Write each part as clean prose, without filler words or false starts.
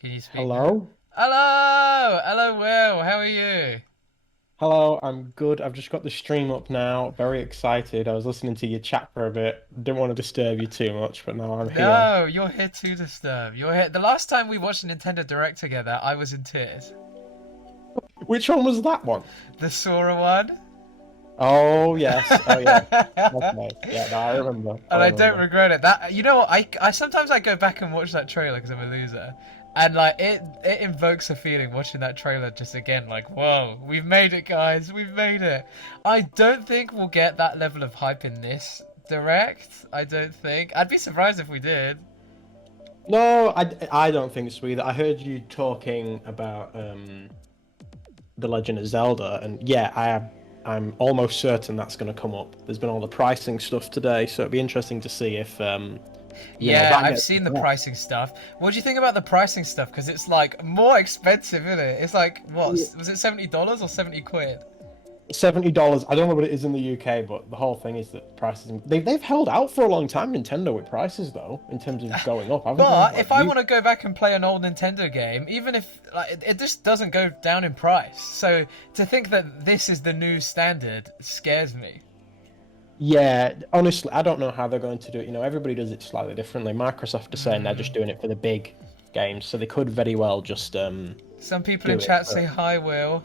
Can you speak now? Hello? Hello! Hello, Will. How are you? Hello, I'm good. I've just got the stream up now. Very excited. I was listening to your chat for a bit. Didn't want to disturb you too much, but now I'm here. No, you're here to disturb. You're here. The last time we watched a Nintendo Direct together, I was in tears. Which one was that one? The Sora one. Oh, yes. Oh, yeah. And Okay. Yeah, no, I remember. I I don't remember. regret it. That you know what? I sometimes I go back and watch that trailer because I'm a loser, and like it invokes a feeling watching that trailer just again. Like, whoa, we've made it, guys. We've made it. I don't think we'll get that level of hype in this direct. I don't think. I'd be surprised if we did. No, I don't think so either. I heard you talking about The Legend of Zelda, and yeah, I'm almost certain that's going to come up. There's been all the pricing stuff today, so it'd be interesting to see if Yeah, that I've gets seen the addressed. pricing stuff. What do you think about the pricing stuff? Because it's like more expensive, isn't it? It's like what was it, $70 or 70 quid? $70. I don't know what it is in the UK, but the whole thing is that prices they've held out for a long time, Nintendo, with prices though, in terms of going up, haven't they? But Like if I you want to go back and play an old Nintendo game, even if like it just doesn't go down in price, so to think that this is the new standard scares me. Yeah, honestly, I don't know how they're going to do it. Everybody does it slightly differently. Microsoft are saying they're just Mm. doing it for the big games, so they could very well just Some people do in it chat say for hi, Will.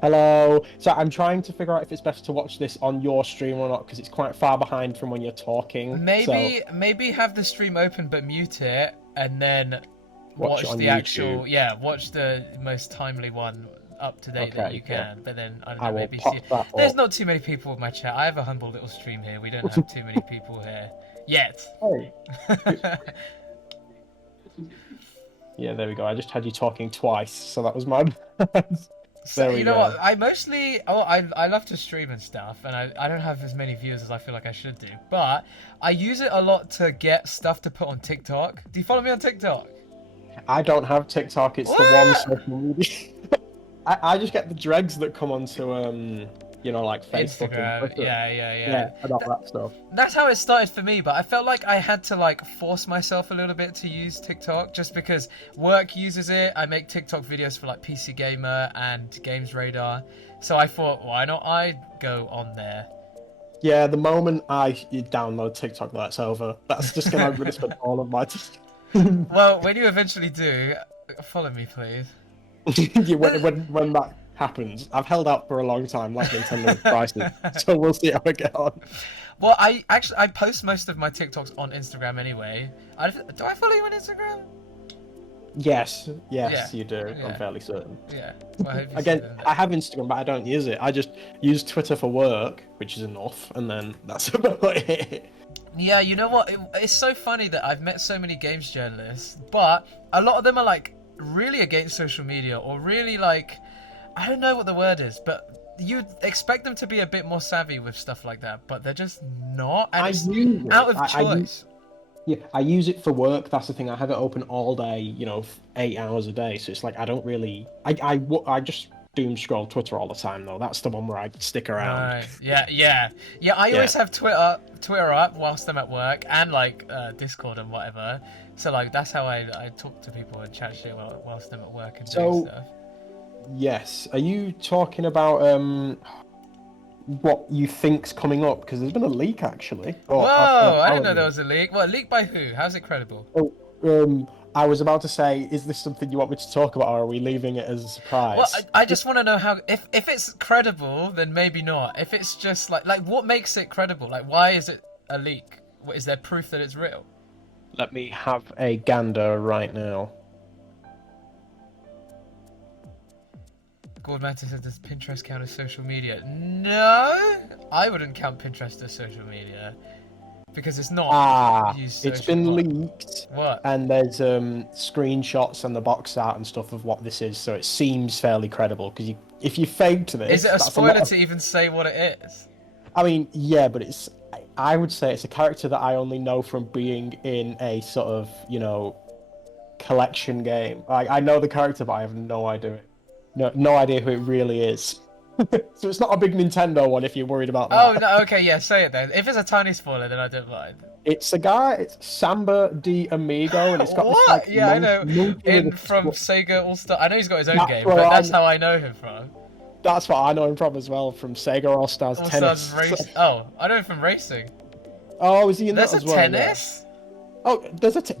hello. So I'm trying to figure out if it's best to watch this on your stream or not, because it's quite far behind from when you're talking. So Maybe have the stream open but mute it, and then watch it watch on the YouTube. actual, yeah, watch the most timely one up to date that you Okay, yeah. can. But then I don't I know, will maybe see. pop that There's up. not too many people with my chat. I have a humble little stream here. We don't have too many people here yet. Hey. Yeah, there we go. I just had you talking twice, so that was my bad. So There you we know what? go. I mostly I love to stream and stuff, and I don't have as many views as I feel like I should do. But I use it a lot to get stuff to put on TikTok. Do you follow me on TikTok? I don't have TikTok. It's the one What? social media. I just get the dregs that come onto like Facebook and Instagram. Twitter. Yeah, yeah, yeah. Yeah, about that stuff. That's how it started for me, but I felt like I had to like force myself a little bit to use TikTok just because work uses it. I make TikTok videos for like PC Gamer and Gamesradar. So I thought, why not I go on there? Yeah, the moment I download TikTok, that's over. That's just gonna I'm gonna spend all of my time. Well, when you eventually do, follow me, please. Yeah, when that happens, I've held out for a long time, like Nintendo with prices. So we'll see how I get on. Well, I post most of my TikToks on Instagram anyway. Do I follow you on Instagram? Yes, Yeah, yes, you do. I'm yeah, fairly certain. yeah. Well, I hope you see Again, them I there. have Instagram, but I don't use it. I just use Twitter for work, which is enough, and then that's about it. Yeah, you know what? It's so funny that I've met so many games journalists, but a lot of them are like really against social media or really like I don't know what the word is, but you'd expect them to be a bit more savvy with stuff like that, but they're just not, and I it's use out it. of choice. Yeah, I use it for work. That's the thing. I have it open all day, 8 hours a day. So it's like I don't really. I just doom scroll Twitter all the time though. That's the one where I stick around. Right. Yeah, yeah. Yeah, I Yeah. always have Twitter up whilst I'm at work and like Discord and whatever. So like that's how I talk to people and chat shit whilst I'm at work and doing So stuff. yes, are you talking about what you think's coming up? Because there's been a leak actually, or Whoa, I didn't know there apparently. was a leak. What, leak by who? How's it credible? Oh, I was about to say, is this something you want me to talk about, or are we leaving it as a Well, surprise? I just want to know how if it's credible, then maybe not. If it's just like what makes it credible? Like why is it a leak? What, is there proof that it's real? Let me have a gander right now. Gord Mantis said, does Pinterest count as social media? No, I wouldn't count Pinterest as social media because it's not used It's social. been What? leaked, What? and there's screenshots and the box art and stuff of what this is, so it seems fairly credible. Because if you faked Is it this, a that's a lot spoiler of. to even say what it is? I mean, yeah, but I would say it's a character that I only know from being in a sort of collection game. Like I know the character, but I have no idea. No idea who it really is. So it's not a big Nintendo one if you're worried about Oh that. no, okay, yeah, say it then. If it's a tiny spoiler, then I don't mind. It's a guy, it's Samba de Amigo, and it's got this like What? Yeah, I know. monkey with In a from Sega All Star, I know he's got his own that's game, where but I that's how I know him from. that's what I know him from as well, from Sega All Stars All Tennis. Stars Race. Oh, I know him from racing. Oh, is he in There's that a as well? Yeah. tennis. Oh,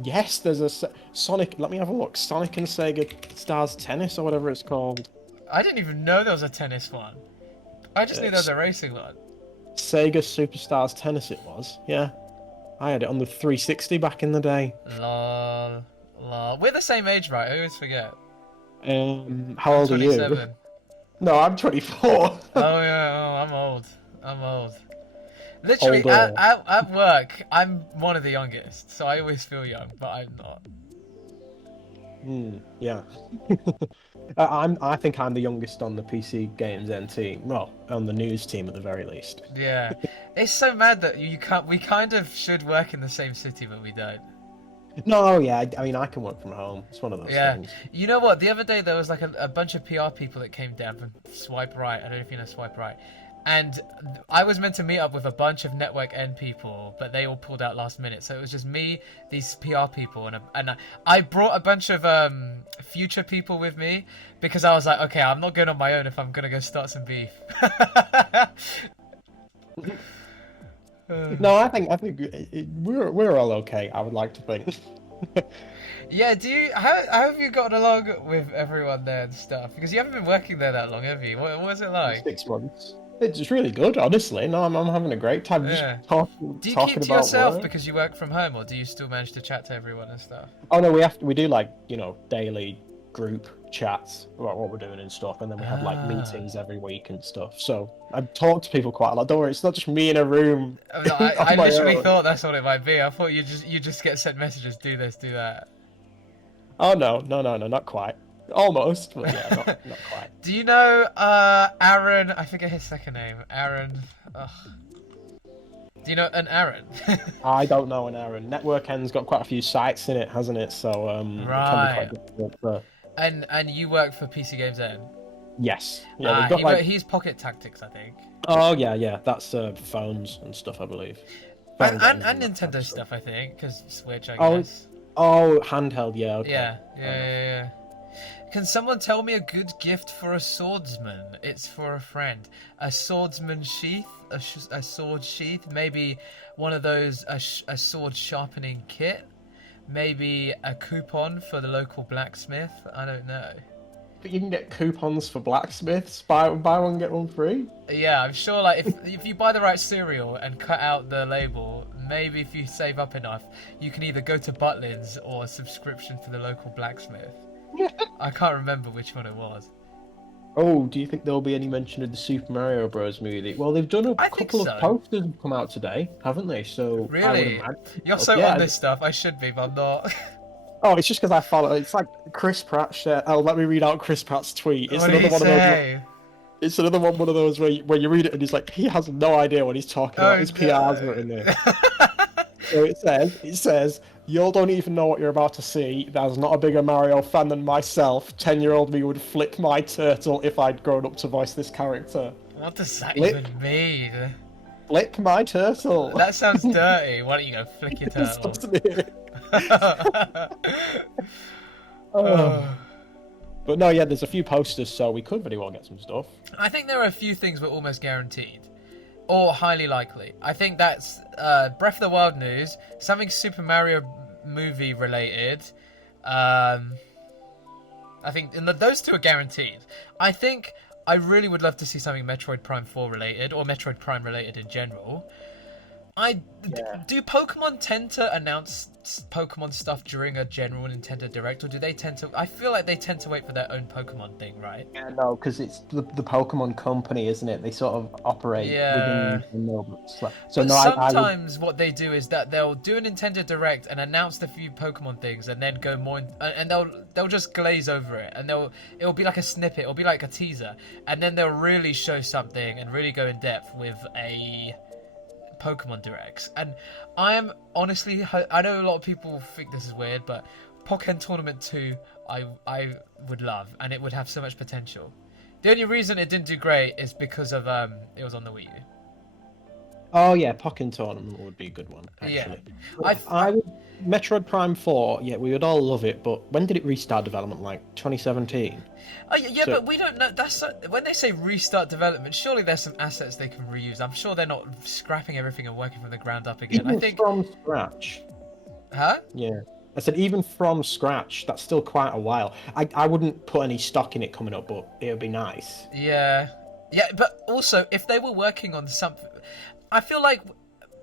yes, there's a Sonic. Let me have a look. Sonic and Sega Stars Tennis or whatever it's called. I didn't even know there was a tennis one. I just knew there was It's a racing one. Sega Superstars Tennis. It was. Yeah, I had it on the 360 back in the day. Lol, lol. We're the same age, right? I always forget. How I'm old are you? 27. No, I'm 24. Oh yeah, oh, I'm old. I'm old. Literally, Older. at work, I'm one of the youngest, so I always feel young, but I'm not. Yeah. I think I'm the youngest on the PCGamesN team. Well, on the news team at the very least. Yeah, it's so mad that you can't. We kind of should work in the same city, but we don't. No, yeah. I mean, I can work from home. It's one of those Yeah, things. you know what? The other day there was like a bunch of PR people that came down from Swipe Right. I don't know if you know Swipe Right. And I was meant to meet up with a bunch of Network N people, but they all pulled out last minute. So it was just me, these PR people, and I brought a bunch of future people with me because I was like, okay, I'm not going on my own if I'm gonna go start some beef. No, I think we're all okay. I would like to think. Yeah, how have you gotten along with everyone there and stuff? Because you haven't been working there that long, have you? What was it like? 6 months. It's really good, honestly. No, I'm having a great time. Yeah. Just talking Do you talking keep to about yourself work. because you work from home, or do you still manage to chat to everyone and stuff? Oh no, we do like daily group chats about what we're doing and stuff, and then we have like Ah. meetings every week and stuff. So I talk to people quite a lot. Don't worry, it's not just me in a room. I, mean, I on my literally own. thought that's what it might be. I thought you just get sent messages, do this, do that. Oh no, not quite. Almost, but yeah, not quite. Do you know Aaron? I forget his second name. Aaron. Ugh. Do you know an Aaron? I don't know an Aaron. Network N's got quite a few sites in it, hasn't it? So it can be Right. quite difficult. But And you work for PCGamesN. yes, yeah, they've got like He's Pocket Tactics, I think. oh yeah, that's phones and stuff, I believe. Phone And games that type Nintendo of stuff, I think, because Switch, I Oh, guess. Oh, handheld, yeah, okay. Yeah. Can someone tell me a good gift for a swordsman? It's for a friend. A swordsman sheath? A sword sheath? Maybe one of those, a sword sharpening kit? Maybe a coupon for the local blacksmith? I don't know. But you can get coupons for blacksmiths. Buy one get one free. Yeah, I'm sure. Like if you buy the right cereal and cut out the label, maybe if you save up enough, you can either go to Butlins or a subscription to the local blacksmith. I can't remember which one it was. Oh, do you think there'll be any mention of the Super Mario Bros. Movie? Well, they've done a I think couple so. of posters have come out today, haven't they? So I would Really? imagine. You're so Yeah. on this stuff. I should be, but I'm not. Oh, it's just because I follow. It's like Chris Pratt shared. Oh, let me read out Chris Pratt's tweet. It's What did another he one of those. say? It's another one of those where you read it and he's like, he has no idea what he's talking about. His PR's written there. So it says, y'all don't even know what you're about to see. There's not a bigger Mario fan than myself. 10-year-old me would flip my turtle if I'd grown up to voice this character. What does that Flip. even mean? Flip my turtle. That sounds dirty. Why don't you go flick your turtle? Doesn't it? Oh. But no, yeah, there's a few posters, so we could very well get some stuff. I think there are a few things we're almost guaranteed. Or highly likely. I think that's Breath of the Wild news, something Super Mario movie related. I think those two are guaranteed. I think I really would love to see something Metroid Prime 4 related, or Metroid Prime related in general. Do Pokemon tend to announce Pokemon stuff during a general Nintendo Direct, or do they tend to? I feel like they tend to wait for their own Pokemon thing, right? Yeah, no, because it's the Pokemon company, isn't it? They sort of operate within Nintendo. So But no, sometimes what they do is that they'll do a Nintendo Direct and announce the few Pokemon things, and then go more, and they'll just glaze over it, and it'll be like a snippet, it'll be like a teaser, and then they'll really show something and really go in depth with a Pokemon Directs. And I am honestly, I know a lot of people think this is weird, but Pokken Tournament 2 I would love, and it would have so much potential. The only reason it didn't do great is because of it was on the Wii U. Oh yeah, Pokken Tournament would be a good one, Yeah, actually. I, I would Metroid Prime 4, yeah, we would all love it, but when did it restart development? Like 2017? oh yeah, So but we don't know. That's when they say restart development. Surely there's some assets they can reuse. I'm sure they're not scrapping everything and working from the ground up again. I even think, from scratch, huh? yeah. I said even from scratch, that's still quite a while. I wouldn't put any stock in it coming up, but it would be nice. Yeah, yeah. But also, if they were working on something, I feel like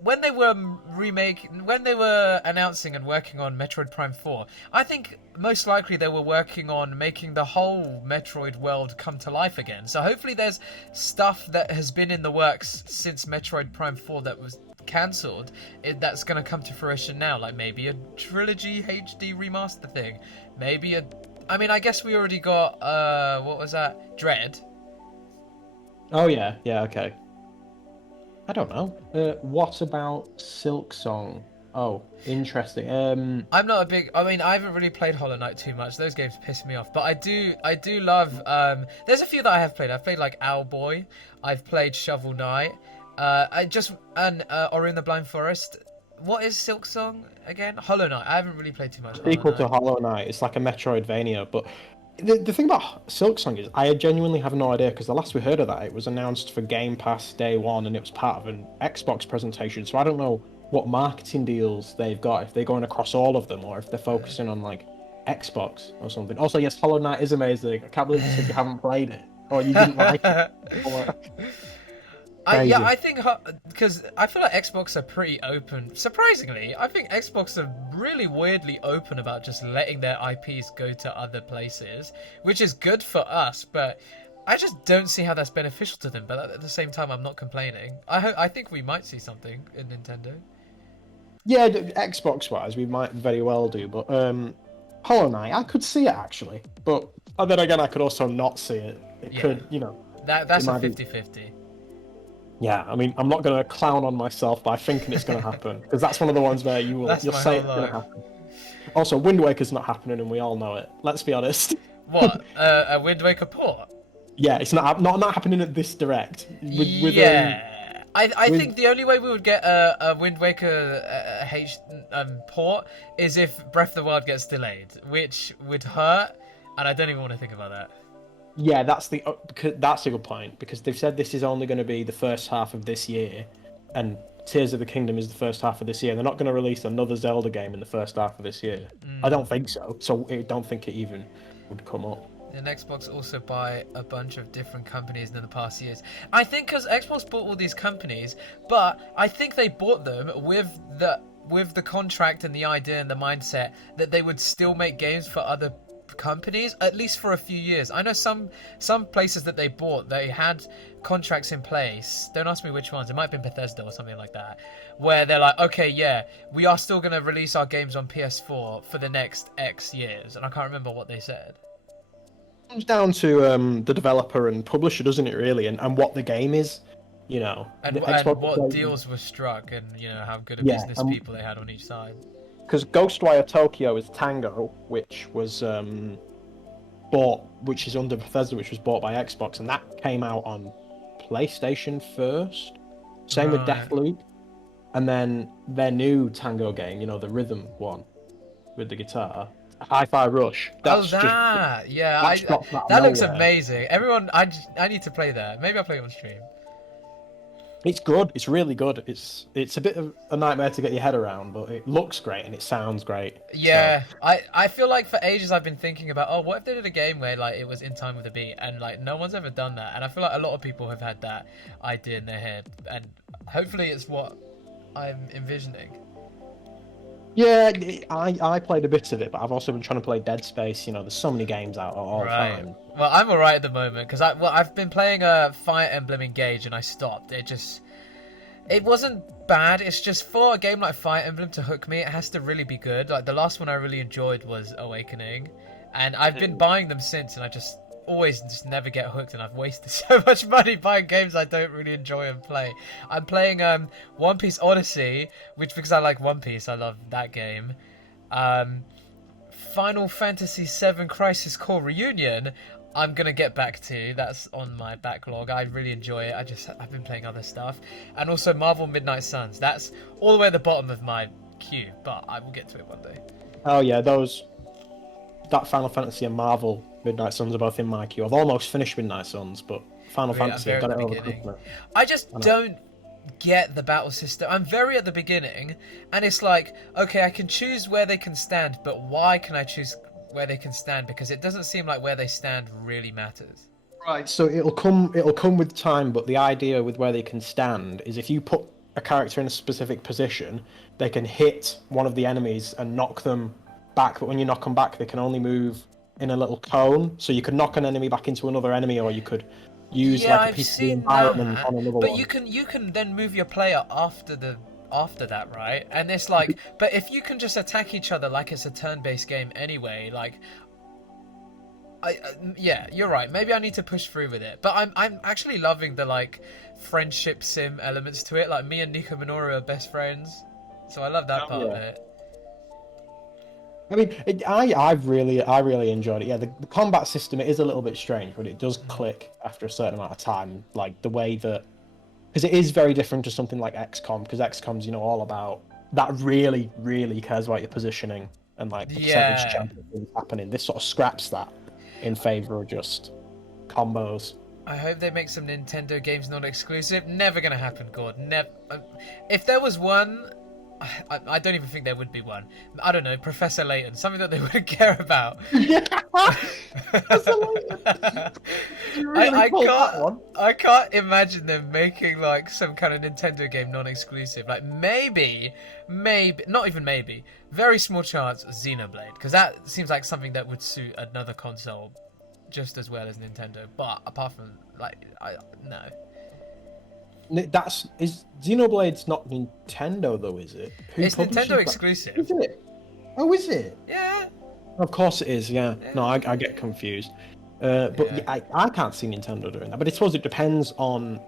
when they were when they were announcing and working on Metroid Prime 4, I think most likely they were working on making the whole Metroid world come to life again. So hopefully there's stuff that has been in the works since Metroid Prime 4 that was cancelled that's going to come to fruition now, like maybe a trilogy HD remaster thing, maybe a I mean, I guess we already got what was that? Dread. Oh yeah, yeah, okay. I don't know. What about Silk Song? Oh, interesting. I'm not a big. I mean, I haven't really played Hollow Knight too much. Those games piss me off. But I do love. There's a few that I have played. I've played like Owlboy. I've played Shovel Knight. I just and Ori and the Blind Forest. What is Silk Song again? Hollow Knight. I haven't really played too much. Hollow Sequel Knight. to Hollow Knight. It's like a Metroidvania, but the thing about Silk Song is I genuinely have no idea because the last we heard of that, it was announced for Game Pass day one and it was part of an Xbox presentation. So I don't know what marketing deals they've got, if they're going across all of them or if they're focusing on like Xbox or something. Also, yes, Hollow Knight is amazing. I can't believe you said you haven't played it or you didn't like it. Yeah, Crazy. I think because I feel like Xbox are pretty open. Surprisingly, I think Xbox are really weirdly open about just letting their IPs go to other places, which is good for us. But I just don't see how that's beneficial to them. But at the same time, I'm not complaining. I think we might see something in Nintendo. Yeah, Xbox wise, we might very well do, but Hollow Knight, I could see it actually, but then again, I could also not see it. It Yeah. could, you know. That's it a might be- 50-50. Yeah, I mean, I'm not going to clown on myself by thinking it's going to happen because that's one of the ones where you'll That's say my it's whole going to life. happen. Also, Wind Waker's not happening, and we all know it. Let's be honest. What? A Wind Waker port? Yeah, it's not happening at this direct. With Yeah. I with- think the only way we would get a Wind Waker port is if Breath of the Wild gets delayed, which would hurt, and I don't even want to think about that. yeah, that's a good point because they've said this is only going to be the first half of this year, and Tears of the Kingdom is the first half of this year. They're not going to release another Zelda game in the first half of this year. I don't think so. So I don't think it even would come up. Did Xbox also buy a bunch of different companies in the past years? I think because Xbox bought all these companies, but I think they bought them with the contract and the idea and the mindset that they would still make games for other companies, at least for a few years. I know some places that they bought, they had contracts in place. Don't ask me which ones. It might have been Bethesda or something like that, where they're like, okay, yeah, we are still going to release our games on PS4 for the next X years. And I can't remember what they said. It comes down to the developer and publisher, doesn't it? Really, and what the game is, you know. And, The and Xbox what game- deals were struck, and you know how good a Yeah, business people they had on each side. Because Ghostwire Tokyo is Tango, which was bought, which is under Bethesda, which was bought by Xbox, and that came out on PlayStation first. Same with Right. Deathloop, and then their new Tango game, you know, the rhythm one with the guitar, Hi-Fi Rush. That's Yeah, that's dropped out of that looks nowhere. amazing. Everyone, I need to play that. Maybe I'll play it on stream. It's good. It's really good. It's a bit of a nightmare to get your head around, but it looks great and it sounds great. Yeah, I feel like for ages I've been thinking about, oh, what if they did a game where like it was in time with the beat, and like no one's ever done that, and I feel like a lot of people have had that idea in their head, and hopefully it's what I'm envisioning. Yeah, I played a bit of it, but I've also been trying to play Dead Space. You know, there's so many games out all the Right. time. Well, I'm alright at the moment because I've been playing Fire Emblem Engage and I stopped. It wasn't bad. It's just for a game like Fire Emblem to hook me, it has to really be good. Like the last one I really enjoyed was Awakening, and I've been buying them since, and I just always just never get hooked, and I've wasted so much money buying games I don't really enjoy and play. I'm playing One Piece Odyssey, which because I like One Piece, I love that game. Final Fantasy VII Crisis Core Reunion, I'm gonna get back to. That's on my backlog. I really enjoy it. I've been playing other stuff, and also Marvel Midnight Suns. That's all the way at the bottom of my queue, but I will get to it one day. Oh yeah, that Final Fantasy and Marvel Midnight Suns are both in my queue. I've almost finished Midnight Suns, but Final Fantasy, I got it over Christmas. I just don't get the battle system. I'm very at the beginning, and it's like, okay, I can choose where they can stand, but why can I choose where they can stand? Because it doesn't seem like where they stand really matters. Right, so it'll come with time, but the idea with where they can stand is if you put a character in a specific position, they can hit one of the enemies and knock them back, but when you knock them back, they can only move in a little cone. So you could knock an enemy back into another enemy, or you could use like a piece of the environment on another one. But you can then move your player after that, right? And it's like, but if you can just attack each other like it's a turn-based game anyway, like, yeah, you're right. Maybe I need to push through with it. But I'm actually loving the like friendship sim elements to it. Like me and Nico Minoru are best friends, so I love that part of it. I mean, I really enjoyed it. Yeah, the combat system, it is a little bit strange, but it does click after a certain amount of time. Like the way that, because it is very different to something like XCOM, because XCOM's, you know, all about that really cares about your positioning and like the percentage chance of things happening. This sort of scraps that in favor of just combos. I hope they make some Nintendo games non-exclusive. Never gonna happen, Gord. Never. If there was one, I don't even think there would be one. I don't know, Professor Layton, something that they wouldn't care about. I can't imagine them making like some kind of Nintendo game non-exclusive. Like maybe, not even maybe, very small chance Xenoblade, because that seems like something that would suit another console just as well as Nintendo. But apart from like, no. Is Xenoblade's not Nintendo though, is it? It's Nintendo exclusive. Is it? Oh, is it? Yeah. Of course it is. Yeah. No, I get confused. But I can't see Nintendo doing that. But I suppose it depends on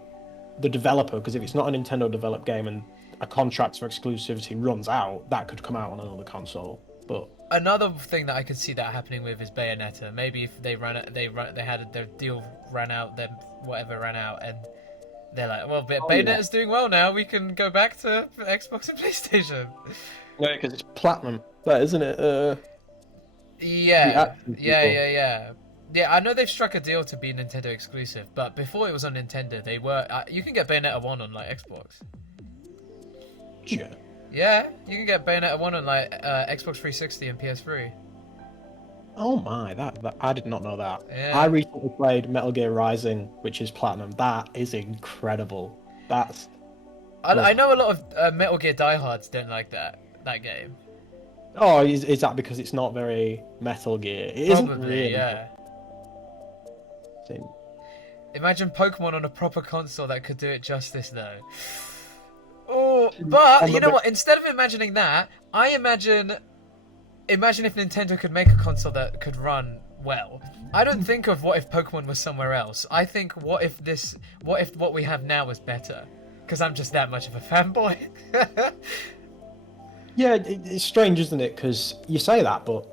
the developer, because if it's not a Nintendo developed game and a contract for exclusivity runs out, that could come out on another console. But another thing that I could see that happening with is Bayonetta. Maybe if they had their deal ran out, then whatever ran out, and they're like, well, Bayonetta's doing well now. We can go back to Xbox and PlayStation. Yeah, because it's platinum, that isn't it? Yeah. I know they've struck a deal to be Nintendo exclusive, but before it was on Nintendo, they were. You can get Bayonetta 1 on like Xbox. Yeah. Yeah, you can get Bayonetta 1 on like Xbox 360 and PS3. Oh my, that I did not know that. Yeah. I recently played Metal Gear Rising, which is platinum. That is incredible. I know a lot of Metal Gear diehards don't like that game. Oh, is that because it's not very Metal Gear? It Probably, isn't really. Yeah. Imagine Pokemon on a proper console that could do it justice, though. Oh, but you know what? Instead of imagining that, I imagine if Nintendo could make a console that could run well. I don't think of what if Pokemon was somewhere else. I think what if what we have now was better? Because I'm just that much of a fanboy. Yeah, it's strange, isn't it? Because you say that, but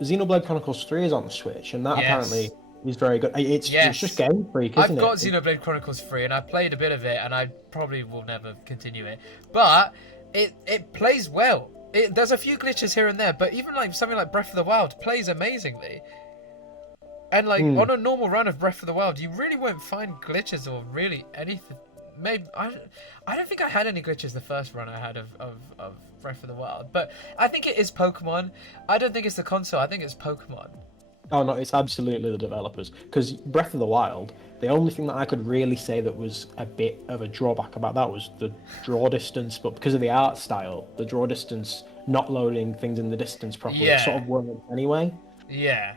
Xenoblade Chronicles 3 is on the Switch, and that apparently is very good. It's just Game Freak, isn't it? I've got Xenoblade Chronicles 3, and I played a bit of it, and I probably will never continue it. But it plays well. There's a few glitches here and there, but even like something like Breath of the Wild plays amazingly. And like on a normal run of Breath of the Wild, you really won't find glitches or really anything. Maybe I don't think I had any glitches the first run I had of Breath of the Wild, but I think it is Pokemon. I don't think it's the console. I think it's Pokemon. Oh no, it's absolutely the developers. Because Breath of the Wild, the only thing that I could really say that was a bit of a drawback about that was the draw distance. But because of the art style, the draw distance not loading things in the distance properly, it sort of worked anyway. Yeah.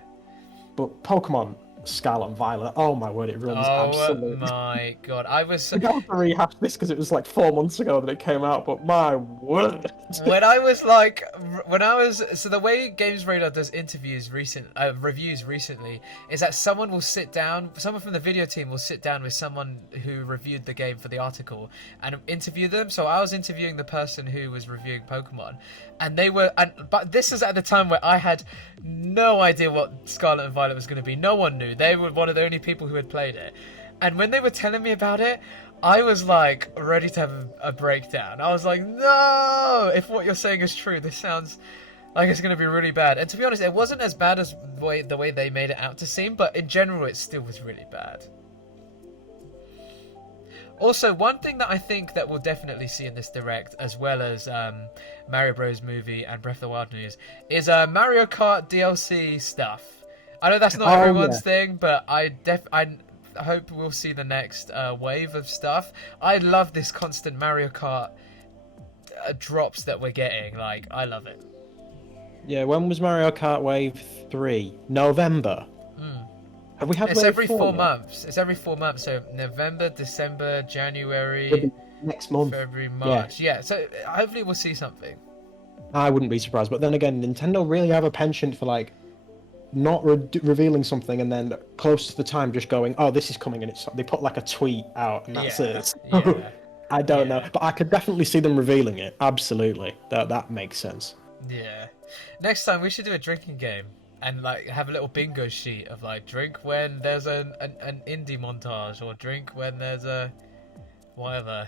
But Pokemon, Scarlet and Violet. Oh my word, it runs Oh absolutely. my god, I was I got to rehash this because it was like 4 months ago that it came out, but my word. when I was like when I was so the way Gamesradar does reviews recently is that someone from the video team will sit down with someone who reviewed the game for the article and interview them. So I was interviewing the person who was reviewing Pokemon, and but this is at the time where I had no idea what Scarlet and Violet was going to be. No one knew. They were one of the only people who had played it. And when they were telling me about it, I was like ready to have a breakdown. I was like, no! If what you're saying is true, this sounds like it's going to be really bad. And to be honest, it wasn't as bad as the way they made it out to seem, but in general, it still was really bad. Also, one thing that I think that we'll definitely see in this Direct, as well as Mario Bros. Movie and Breath of the Wild news, is Mario Kart DLC stuff. I know that's not everyone's thing, but I hope we'll see the next wave of stuff. I love this constant Mario Kart drops that we're getting. Like, I love it. Yeah, when was Mario Kart Wave 3? November. Have we had It's Wave every 4 4 yet? months. It's every 4 months. So November, December, January, Next month. February, March. Yeah. So hopefully we'll see something. I wouldn't be surprised. But then again, Nintendo really have a penchant for like not revealing something and then close to the time just going, oh, this is coming, and they put like a tweet out and that's it. Yeah. I don't know, but I could definitely see them revealing it. Absolutely, that makes sense. Yeah. Next time we should do a drinking game and like have a little bingo sheet of like drink when there's an indie montage or drink when there's a whatever.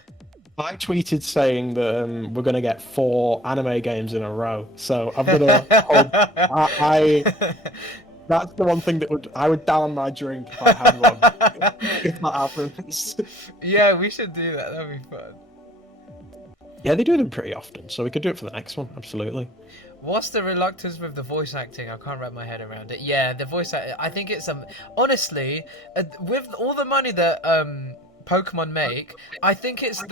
I tweeted saying that we're gonna get 4 anime games in a row, so I'm gonna hold. That's the one thing that I would down my drink if I had one. If that happens. Yeah, we should do that. That'd be fun. Yeah, they do them pretty often, so we could do it for the next one. Absolutely. What's the reluctance with the voice acting? I can't wrap my head around it. Yeah, the voice acting. I think it's honestly, with all the money that Pokemon make, I think it's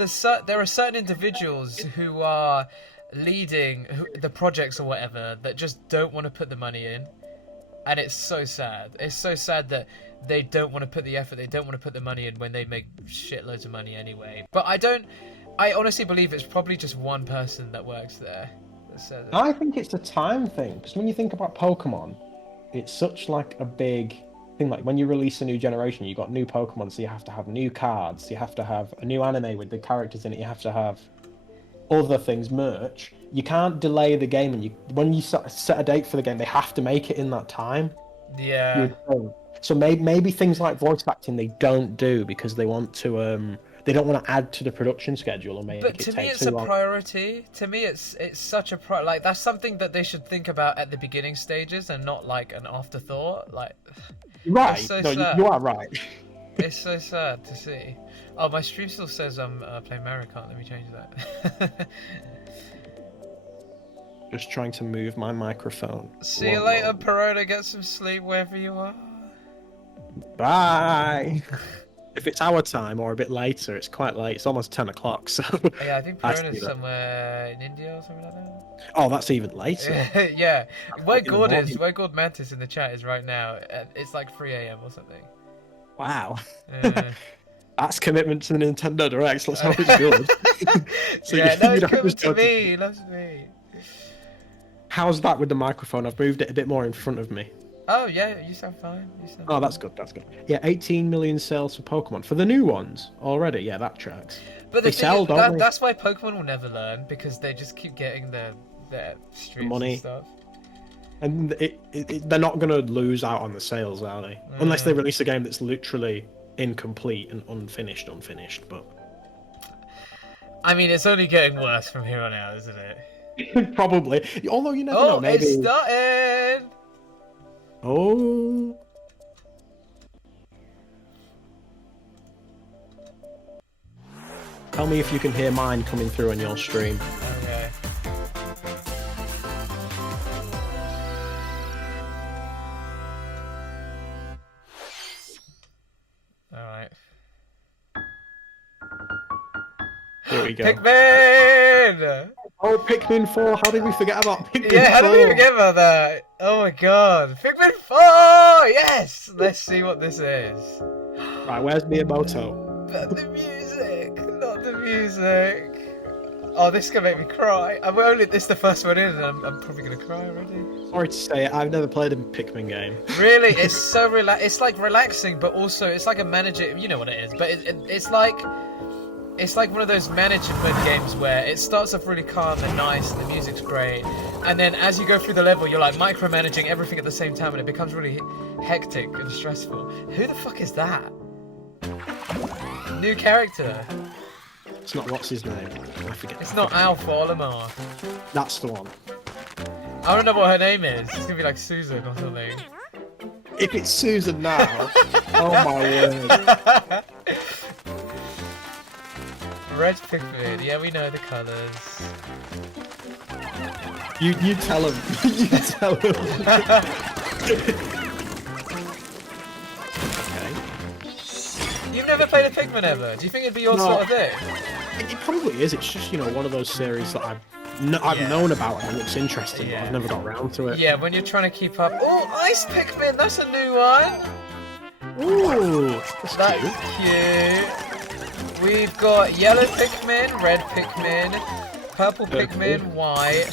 there are certain individuals who are leading the projects or whatever that just don't want to put the money in. And it's so sad. It's so sad that they don't want to put the effort, they don't want to put the money in when they make shitloads of money anyway. But I honestly believe it's probably just one person that works there that says it. I think it's a time thing, because when you think about Pokemon, it's such like a big thing. Like when you release a new generation, you've got new Pokemon, so you have to have new cards, you have to have a new anime with the characters in it, you have to have other things, merch. You can't delay the game, and when you set a date for the game, they have to make it in that time. Yeah. So maybe things like voice acting they don't do because they want to they don't want to add to the production schedule and make But it to take me, it's too a long. priority. To me, it's such a like that's something that they should think about at the beginning stages and not like an afterthought. Like, Right? it's so No, sad. you are right. It's so sad to see. Oh, my stream still says I'm playing Mario Kart. Let me change that. Just trying to move my microphone. See you later, Perona. Get some sleep wherever you are. Bye. If it's our time or a bit later, it's quite late. It's almost 10 o'clock, so... Yeah, I think Perona's somewhere in India or something like that. Oh, that's even later. Yeah. Where Gord Mantis in the chat is right now. It's like 3 a.m. or something. Wow. That's commitment to the Nintendo Direct. Let's hope it's good. So yeah, no, it's coming to me. He loves me. How's that with the microphone? I've moved it a bit more in front of me. Oh yeah, you sound fine. Oh, that's good. That's good. Yeah, 18 million sales for Pokemon for the new ones already. Yeah, that tracks. But they sell, don't they? That's why Pokemon will never learn, because they just keep getting their streams money and stuff. And they're not gonna lose out on the sales, are they? Unless they release a game that's literally incomplete and unfinished. But I mean, it's only getting worse from here on out, isn't it? probably. Although you never know. Maybe. It's started. Oh. Tell me if you can hear mine coming through on your stream. Okay. Alright. Here we go. Pikmin! Oh, Pikmin 4. How did we forget about Pikmin 4? Yeah, how did we forget about that? Oh my god. Pikmin 4! Yes! Let's see what this is. Right, where's Miyamoto? But the music, not the music. Oh, this is gonna make me cry. This is the first one in, and I'm probably gonna cry already. Sorry to say it, I've never played a Pikmin game. Really, it's so it's like relaxing, but also it's like a manager. You know what it is, but it's like one of those management games where it starts off really calm and nice, and the music's great, and then as you go through the level, you're like micromanaging everything at the same time, and it becomes really hectic and stressful. Who the fuck is that? New character. It's not, what's his name? I forget. It's not Alpha Olimar. That's the one. I don't know what her name is. It's gonna be like Susan or something. If it's Susan now, oh my word. Red Pikmin, yeah, we know the colours. You tell him. You tell him. Okay. You've never played a Pikmin ever. Do you think it'd be your sort of thing? It probably is. It's just, you know, one of those series that I've known about and it looks interesting, but I've never got around to it. Yeah, when you're trying to keep up. Oh, Ice Pikmin, that's a new one. Ooh, that's cute. We've got yellow Pikmin, red Pikmin, purple Pikmin, white,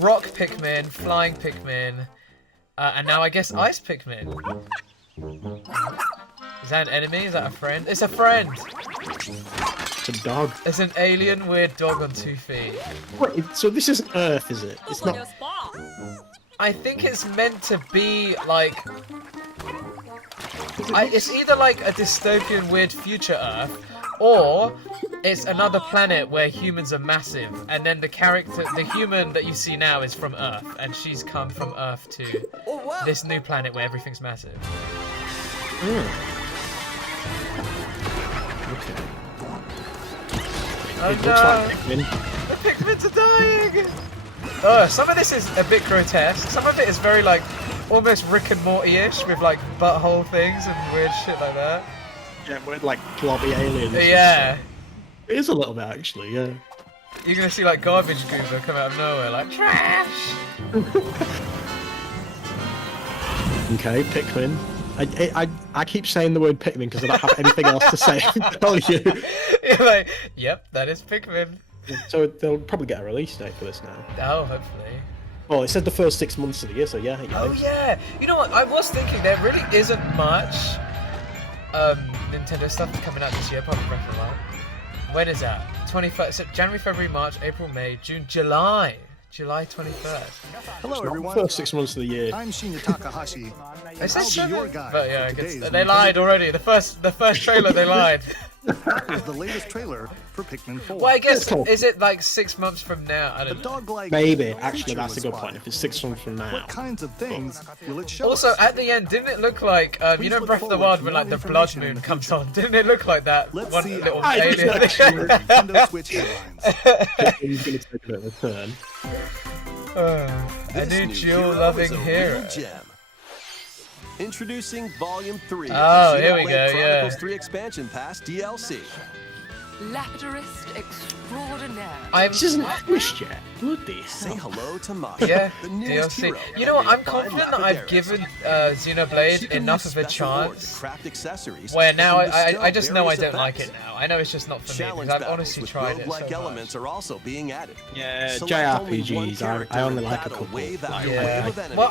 rock Pikmin, flying Pikmin, and now I guess Ice Pikmin. Is that an enemy? Is that a friend? It's a friend! It's a dog. It's an alien weird dog on 2 feet. Wait, so this is Earth, is it? It's not... I think it's meant to be like... it's either like a dystopian weird future Earth, or it's another planet where humans are massive, and then the human that you see now is from Earth, and she's come from Earth to this new planet where everything's massive. Okay. Oh, It looks like Pikmin. The Pikmins are dying! Oh, some of this is a bit grotesque. Some of it is very like almost Rick and Morty-ish with like butthole things and weird shit like that. Yeah, weird like blobby aliens. Yeah. It is a little bit actually, yeah. You're gonna see like garbage goobers come out of nowhere, like trash. Okay, Pikmin. I keep saying the word Pikmin because I don't have anything else to say. Tell you. You're like, yep, that is Pikmin. So they'll probably get a release date for this now. Oh, hopefully. Well, it said the first 6 months of the year, so yeah. Oh yeah. You know what? I was thinking there really isn't much Nintendo stuff coming out this year, apart from Breath of the Wild. When is that? 21st, January, February, March, April, May, June, July. July 21st. Hello, everyone. First 6 months of the year. I'm Shinya Takahashi. They said I'll be your guide but yeah, for today's they lied already. The first trailer they lied. That was the latest trailer for Pikmin 4. Well, I guess is it like 6 months from now? I The don't know. dog-like Maybe, actually, creature that's a was good spotted. point. If it's 6 months from now. What kinds of things will it show Also, us? at the end, didn't it look like you know look Breath of the forward Wild to when more like the blood information in moon the comes future. on? Didn't it look like that? Let's One see little how alien. Nintendo Switch headlines. Pikmin's going to take a bit of a turn. A new jewel-loving hero. Gem. Introducing Volume 3 Oh, of the here we Xenoblade go, yeah. Chronicles 3 Expansion Pass DLC. Lapidurist extraordinaire. This isn't finished yet. Bloody Say hell. hello to Mahin, Yeah, the newest DLC. hero. You know what? I'm Find confident that I've Lapidaris. given She Xenoblade can enough use of a special board to chance. craft accessories Where that now can I just dispel know I various don't like effects. it now. I know it's just not for me Challenge because I've battles honestly with tried it roguelike so elements much. are also being added. Yeah, Select only one JRPGs, character I only in like a battle, couple. wave after Yeah. wave of enemies. Well,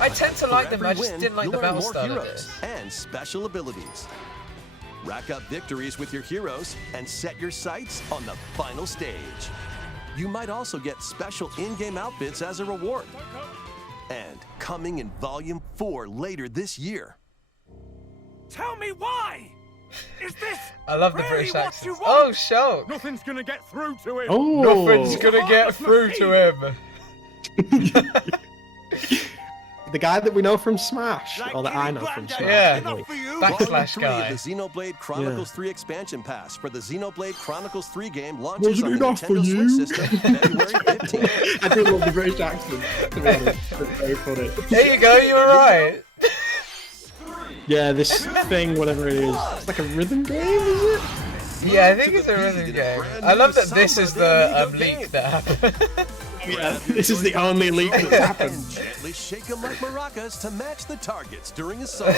I tend to like them. For I every just win, didn't like you'll the earn battle more style of heroes it. and special abilities. Rack up victories with your heroes and set your sights on the final stage. You might also get special in-game outfits as a reward. And coming in Volume 4 later this year. Tell me why! Is this I love the really British what accents. you Oh, want? show! Nothing's gonna get through to him. Oh! Nothing's gonna get through to him. The guy that we know from Smash, or that I know from Smash. Yeah. really. Back- Volume Backslash 3 guy. of the Xenoblade Chronicles 3 Expansion Pass for the Xenoblade Chronicles 3 game launches Wasn't on the enough for Nintendo you? Switch system February 15th. I do love the British accent, to be honest. It's very funny. There you go. You were right. Yeah, this thing, whatever it is, it's like a rhythm game, is it? Yeah, I think it's a rhythm game. I love that this is the leak that happened. Yeah, this is the only leak that's happened. And gently shake them like maracas to match the targets during assault.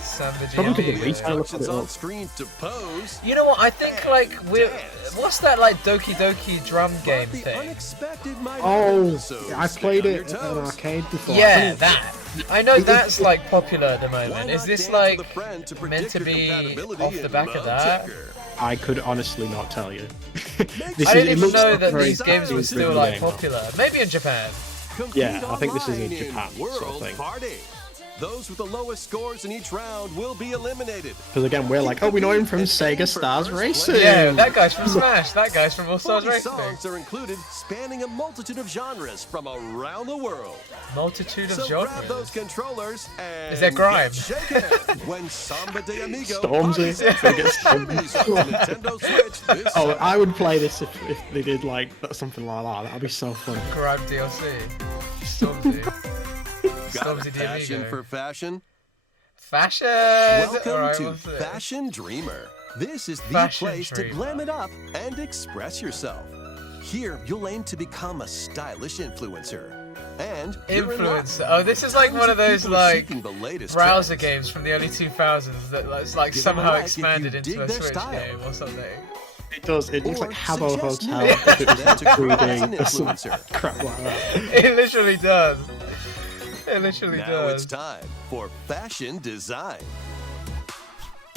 Samba Probably G&G. because the retail looked Instructions it on up. screen to pose. You know what? I think like we're. What's that like Doki Doki drum game But the thing? unexpected might Oh, happen, so I stay played on it your at an toes. arcade before. Yeah, that. I know that's like popular at the Why moment. not Is this dance like with a friend to meant predict to your be compatibility off the in back of that? Montage? I could honestly not tell you. I didn't even know that very these games were still rhythm like game. popular. Maybe in Japan. Compete Yeah, I think this is in online Japan sort of World thing. Party. Those with the lowest scores in each round will be eliminated. Because again, we're like, oh, we know him from Sega Stars Racing. Yeah, that guy's from Smash. That guy's from All Stars 40 Racing. songs are included, spanning a multitude of genres from around the world. Multitude of So grab genres. those controllers and Is there grime? get shaken when Samba de Amigo Stormzy. Party Central on Nintendo Switch this Oh, summer. I would play this if they did like something like that. That'd be so fun. Grime DLC. Stormzy. Got a Stormzy the passion Amigo. for fashion? Fashion! Welcome Alright, to what's it? Fashion Dreamer. This is the Fashion place Dreamer. to glam it up and express yourself. Here, you'll aim to become a stylish influencer. And you're in luck. Influencer. Oh, this is like Tons one of those people are like seeking the latest browser trends. games from the early 2000s that it's like Give them a somehow like if you expanded dig into a their Switch style. game or something. It does. It looks Or like Habbo suggest Hotel new if it was them to grow as an 3D or some influencer. crap like that. It literally does. It literally Now does. it's time for fashion design.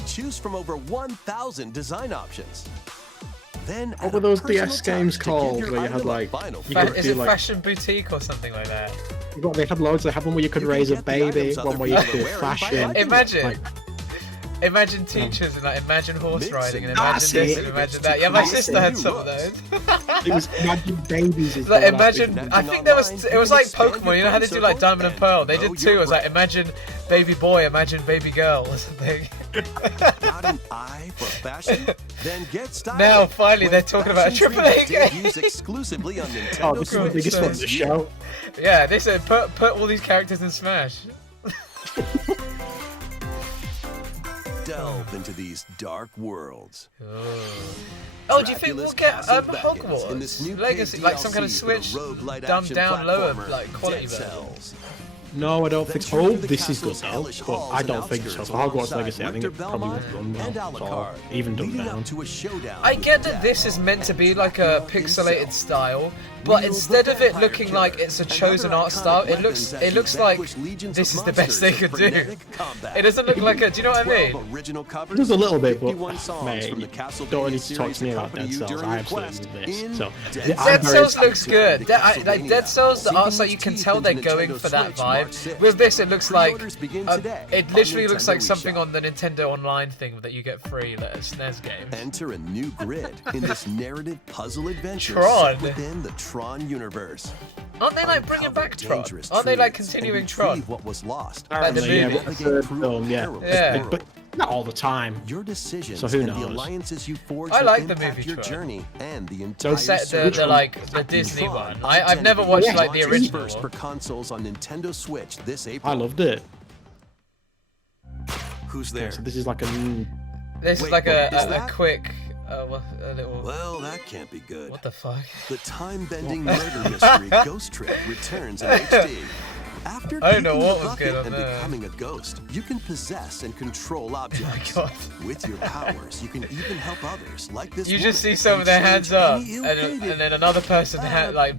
Choose from over 1,000 design options. Then What add were a those personal DS games touch to give called your where you had item a like final you Fa- could is do it like Fashion Boutique or something like that? they had loads. They had one where you could You can raise a get the baby, items one other where you people could do are wearing by fashion. liking Imagine. Like, Imagine teachers and like imagine horse Mix riding and and imagine match this it. and imagine that. Yeah, my That's sister it. had some of those. it was Imagine Babies. Is Like the one imagine, thinking I think there was online, it was you like can expand Pokemon. your You know how they friend do like circle Diamond and and Pearl? They grow did your two. It was like brand. imagine baby boy, imagine baby girl or something. Got an eye for fashion? Then get stylish. Now, finally, with they're talking about a Fashion AAA Dreamer game. debuts exclusively on Oh, Nintendo this is the Switch biggest one in this the year. show. Yeah, they said put all these characters in Smash. Delve into these dark worlds. Oh, do you think we'll Dracula's get castle beckons in this Hogwarts new Legacy, paid like some kind of DLC for the Switch, roguelite dumbed action down, lower platformer, like quality Dead version? Cells. No, I don't think. Venture Oh, through the this is good castle's now, hellish but halls I and don't think so. outskirts For Hogwarts alongside Legacy, I think Richter it probably Belmont would run and well. So Alucard, even done leading down. up to a showdown I with get that death. this is meant to be like a pixelated style, but instead of it looking like it's a chosen art style, it looks like this is the best they could do. It doesn't look like a. Do you know what I mean? Original covers, There's a little bit, but 51 songs mate, from the you Castlevania don't need to talk series to me about accompany Dead you Cells. during I your absolutely quest love this. in So Dead I'm Dead very Cells excited. looks good. Like Dead Cells, the art style you can tell they're going for that vibe. With this, it looks like it literally looks like something on the Nintendo Online thing that you get free, like a SNES game. Enter a new grid in this narrative puzzle adventure Tron. set within the Tron universe. Aren't they like bringing Uncover back Tron? dangerous Aren't they like truths continuing and Tron? retrieve what was lost. Like the Apparently, yeah, movie. but the third film, yeah. Yeah. But not all the time. Your decisions So who and the knows? alliances you forge I will like the impact movie your Tron. journey and the So entire Set series. the Disney one. I've never watched like the Launches original first for one. consoles on Nintendo Switch this April. I loved it. Who's there? So this is like a. This is Wait, like is a that- quick, a little. Well, that can't be good. What the fuck? The time-bending murder mystery Ghost Trick returns in HD. After I don't know kicking what the was bucket good on and there. becoming a ghost, you can possess and control objects. God. With your powers, you can even help others, like this You woman, just see some and of their change hands up, any and ill-fated then another person had like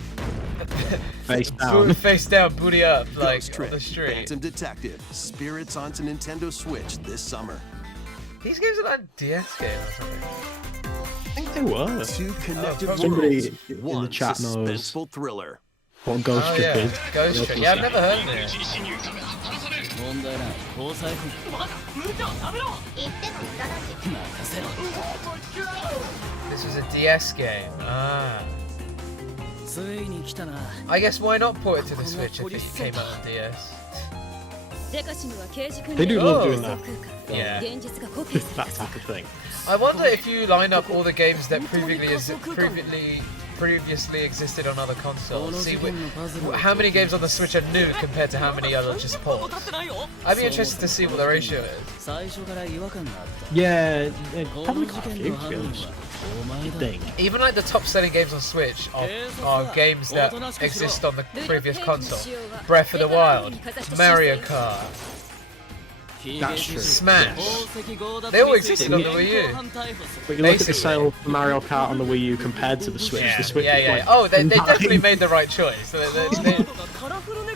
Face down. face down, booty up, like Ghost on Trick, the street. Phantom Detective, Spirits onto Nintendo Switch this summer. These games are like DS game or something. I think they were. Two connected probably. Somebody worlds, in the one chat knows. suspenseful thriller. What Ghost Oh Trick yeah, is. Ghost Trick. Yeah, I've never heard of it. This was a DS game. Ah. I guess why not port it to the Switch if it came out on DS? They do love doing that. Yeah. That type of thing. I wonder if you line up all the games that previously existed on other consoles. See how many games on the Switch are new compared to how many are just ports. I'd be interested to see what the ratio is. Yeah, probably quite a few, to be honest. I think. Even like the top-selling games on Switch are games that exist on the previous console. Breath of the Wild, Mario Kart, That's true. Smash. They all existed on the Wii U. But you look at the sale of Mario Kart on the Wii U compared to the Switch. Yeah, The Switch yeah, is yeah. like Oh, they 9. definitely made the right choice.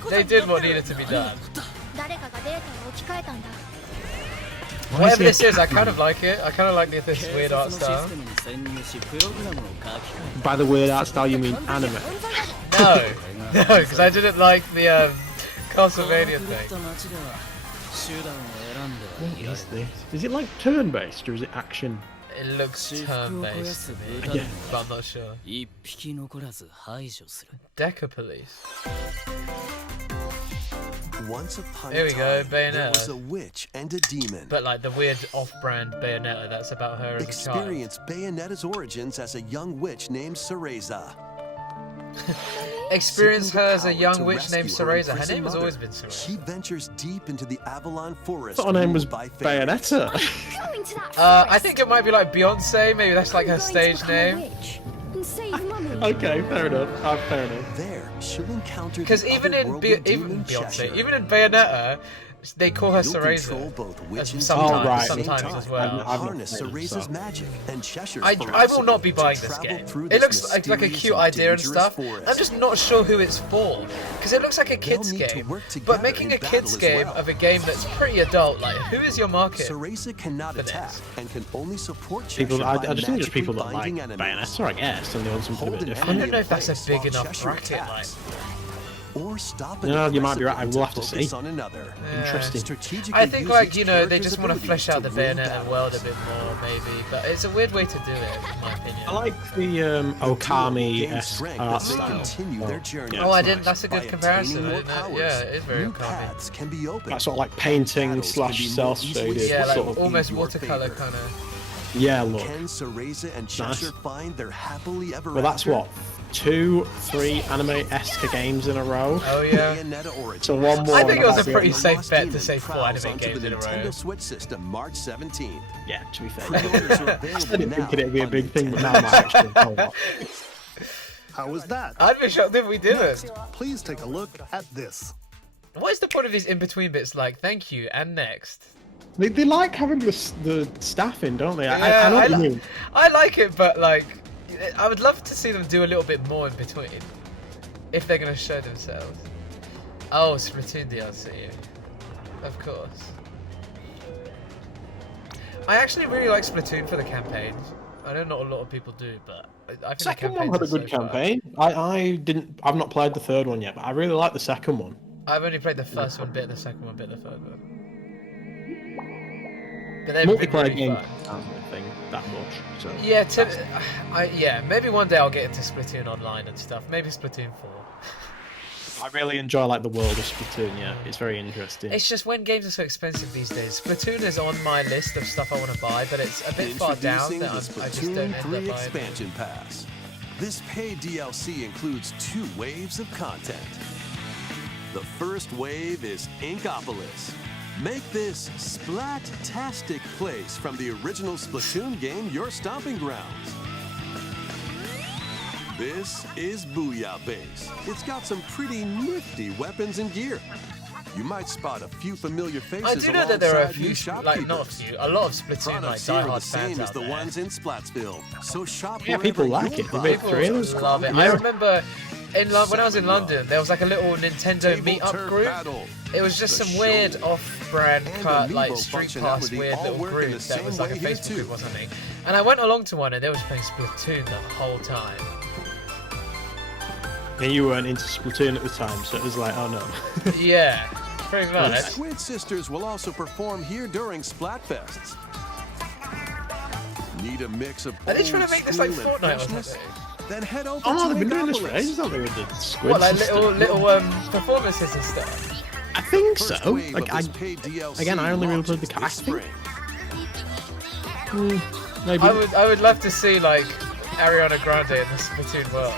They did what needed to be done. Whatever this is, I kind of like it. I kind of like this weird art style. By the weird art style, you mean anime? No, no, because I didn't like the Castlevania thing. What is this? Is it like turn-based or is it action? It looks turn-based to me, Yeah. but I'm not sure. Deca Police. Once upon Here a we go, time, there Bayonetta. was a witch and a demon. But like the weird off-brand Bayonetta that's about her as a child. Experience Bayonetta's origins as a young witch named Cereza. Experience her as a Seeking the young power witch to named rescue her Cereza. Her imprisoned name has mother, always been Cereza. She ventures deep into the Avalon forest. I thought her name was ruled by fairies. Bayonetta. I think it might be like Beyonce. Maybe that's like her stage name. Okay, fair enough. Fair enough. There, she'll encounter Because the even in otherworldly even demon Beyonce, Cheshire. even in Bayonetta, they call her You'll control Cereza. both witch and Sometimes, Oh, right. sometimes as well. I've not harness played it, Cereza's so. magic and Cheshire's I will not be ferocity buying to this travel game. through It this looks like a mysterious cute and idea and dangerous stuff. forest. I'm just not sure who it's for. Because it looks like a kids need to game. work together But making in a kids battle as game well. of a game that's pretty adult, like who is your market? Cereza cannot for this. attack and can only support Cheshire People, I by just think there's magically people that like binding enemies. Bayonetta, I guess, and they want something a bit Hold an I different. don't know if that's a place big while enough Cheshire bracket. Like, attacks. Or stop No, you might be right. I will have to focus see. on another. Interesting. Strategically I think use like each you know they character's just want to abilities flesh out the to win Bayonetta battles. world a bit more, maybe. But it's a weird way to do it, in my opinion. I like the Gain Okami-esque strength art as they style. continue their journey. Oh, I it's didn't. nice. That's a By good comparison. obtaining I more didn't know- powers, Yeah, it is very new Okami. paths can be opened. That sort of like painting Battles slash can be more self-shaded easily Yeah, like sort of. almost in your watercolor favor. kind of. Yeah, look. Can Cereza and Cheshire find their happily ever Well, that's after? what 2-3 anime-esque games in a row. Oh yeah. Bayonetta Origins. So one more. I think it was a and pretty I'll be safe Lost bet to Demon say 4 prowls anime onto games the in a row. Nintendo Switch system March 17th. on. Yeah, to be fair. Pre-orders are I available didn't now think it'd be a on big thing, but Nintendo. now I'm actually a lot. How was that? I'd be shocked if we didn't. Please take a look at this. What is the point of these in-between bits like thank you and next? They like having the staff in, don't they? I Yeah, know what you li- mean. I like it, but like, I would love to see them do a little bit more in between, if they're gonna show themselves. Oh, Splatoon DLC, of course. I actually really like Splatoon for the campaigns. I know not a lot of people do, but I think Second the one campaigns had a are good so fun. campaign. I've not played the third one yet, but I really like the second one. I've only played the first one bit, the second one bit, the third one. But they've been Multiplayer really game fun. thing that much. So Yeah, maybe one day I'll get into Splatoon online and stuff. Maybe Splatoon 4. I really enjoy like the world of Splatoon. Yeah, it's very interesting. It's just when games are so expensive these days. Splatoon is on my list of stuff I want to buy, but it's a bit far down Introducing that the I just don't Splatoon end up 3 buying. expansion pass. This paid DLC includes 2 waves of content. The first wave is Inkopolis. Make this splat-tastic place from the original Splatoon game your stomping grounds. This is Booyah Base. It's got some pretty nifty weapons and gear. You might spot a few familiar faces I do know that there are a alongside new few, like not a shopkeepers. few, a lot of Splatoon like Products here are the diehard same fans as out the there. ones in Splatsville. So shop Yeah, people wherever like you'll it. They buy made People trailers. love it. Yeah. I remember when I was in London, there was like a little Nintendo Table meetup turf group. battle. It was just The some weird show off-brand and cut, like amiibo Street Pass functionality weird all little work in group the that same was like a way here Facebook too. group or something. And I went along to one and they was playing Splatoon the whole time. And you weren't into Splatoon at the time, so it was like, oh no. Yeah, pretty The much. Squid Sisters will also perform here during Splatfests. Need a mix of Are they trying to make this like old school and Fortnite or freshness? something? Then head over Oh no, to they've been doing this for Inkopolis. ages, haven't they, with the Squid What, like Sisters? little performances and stuff? I think First so. wave Like, of this paid DLC again, I only really played the launches this casting. spring. Maybe. I would love to see like Ariana Grande in the Splatoon world.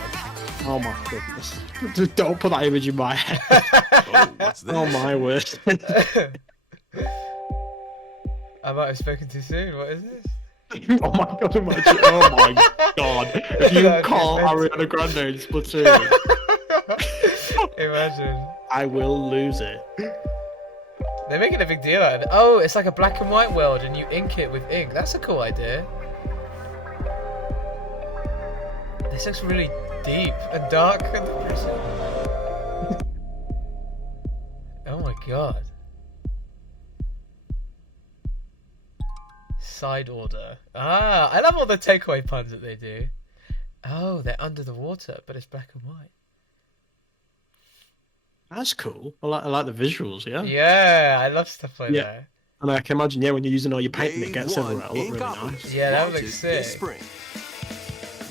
Oh my goodness. Just don't put that image in my head. Oh, what's this? Oh my word. I might have spoken too soon. What is this? Oh my god, imagine. Oh my god. If you That'd be call amazing. Ariana Grande in Splatoon, Imagine. I will lose it. They're making a big deal out of it. Oh, it's like a black and white world and you ink it with ink. That's a cool idea. This looks really deep and dark and depressing. Oh my god. Side order. Ah, I love all the takeaway puns that they do. Oh, they're under the water, but it's black and white. That's cool. I like the visuals, yeah? Yeah, I love stuff like Yeah. that. And I can imagine, yeah, when you're using all your paint and it Wave gets 1 everywhere, it'll look ink really opera nice. Yeah, that looks launches this sick. spring.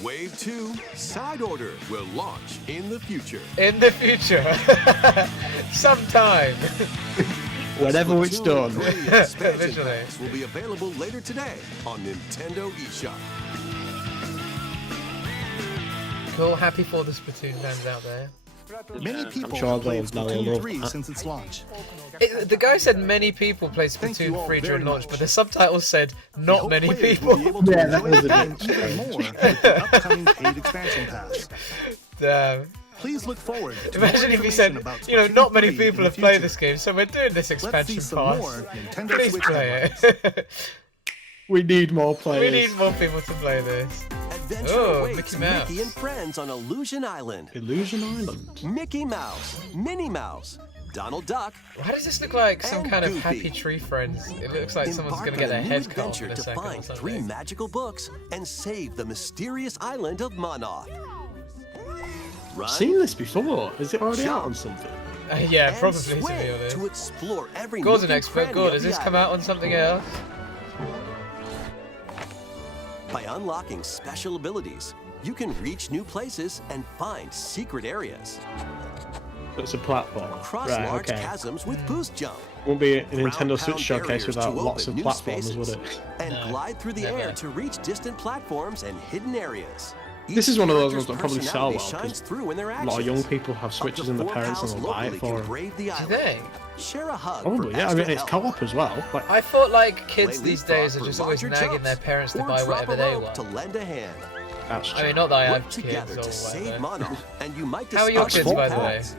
Wave 2 Side Order will launch in the future. In the future. Sometime. Whenever it's Splatoon done. 3 expansion Visually. packs will be available later today on Nintendo eShop. Cool, happy for the Splatoon fans out there. Many people sure have played they'll Splatoon love 3 that. since its launch. The guy said many people played Thank you Splatoon all 3 during very launch, much. but the subtitles said not Hope many players people. will be able to Yeah, that enjoy was a the game bit even more with the upcoming paid expansion pass. Damn. Please look forward to Imagine more if he information said, about you know, Splatoon not many 3 people in have the played future. this game, so we're doing this Let's expansion see some pass. more Nintendo Please Switch play highlights. it. We need more We players. need more people to play this. Adventure Oh, awaits Mickey Mouse. Mickey and friends on Illusion Island. Illusion Island. Mickey Mouse, Minnie Mouse, Donald Duck. Why does this look like some And kind of Goofy. happy tree friends? It looks like someone's Embark gonna get on a their new head cut off adventure in a to second or find 3 something. magical books and save the mysterious island of Monoth. Run, I've seen this before. Is it already out on Jump. something? Yeah, and probably to be swim honest. to explore every Gord's nook an and expert. cranny Gord, of does the this come island. out on something else? By unlocking special abilities, you can reach new places and find secret areas. It's a platform. Cross Right, large okay. chasms with boost jump. Won't be a Nintendo Ground Switch pound showcase barriers without to lots open of new platforms, would spaces, it? And No, glide through the never. air to reach distant platforms and hidden areas. This is one of those ones that probably sell Personality well, 'cause shines through in their A actions. lot of young people have Up to Switches and their 4 parents and pals they'll buy locally it for can them. brave the Do island. they? Share a hug Probably, for yeah. I extra mean, it's help. co-op as well. Like, I thought like kids Play these days are leapfrog just for always larger nagging jumps, their parents to or buy drop whatever a they rope want. to lend a hand. that's I mean, not that I Work have together kids to or save whatever. Mono, and you might How are your discover kids, by the new way? paths.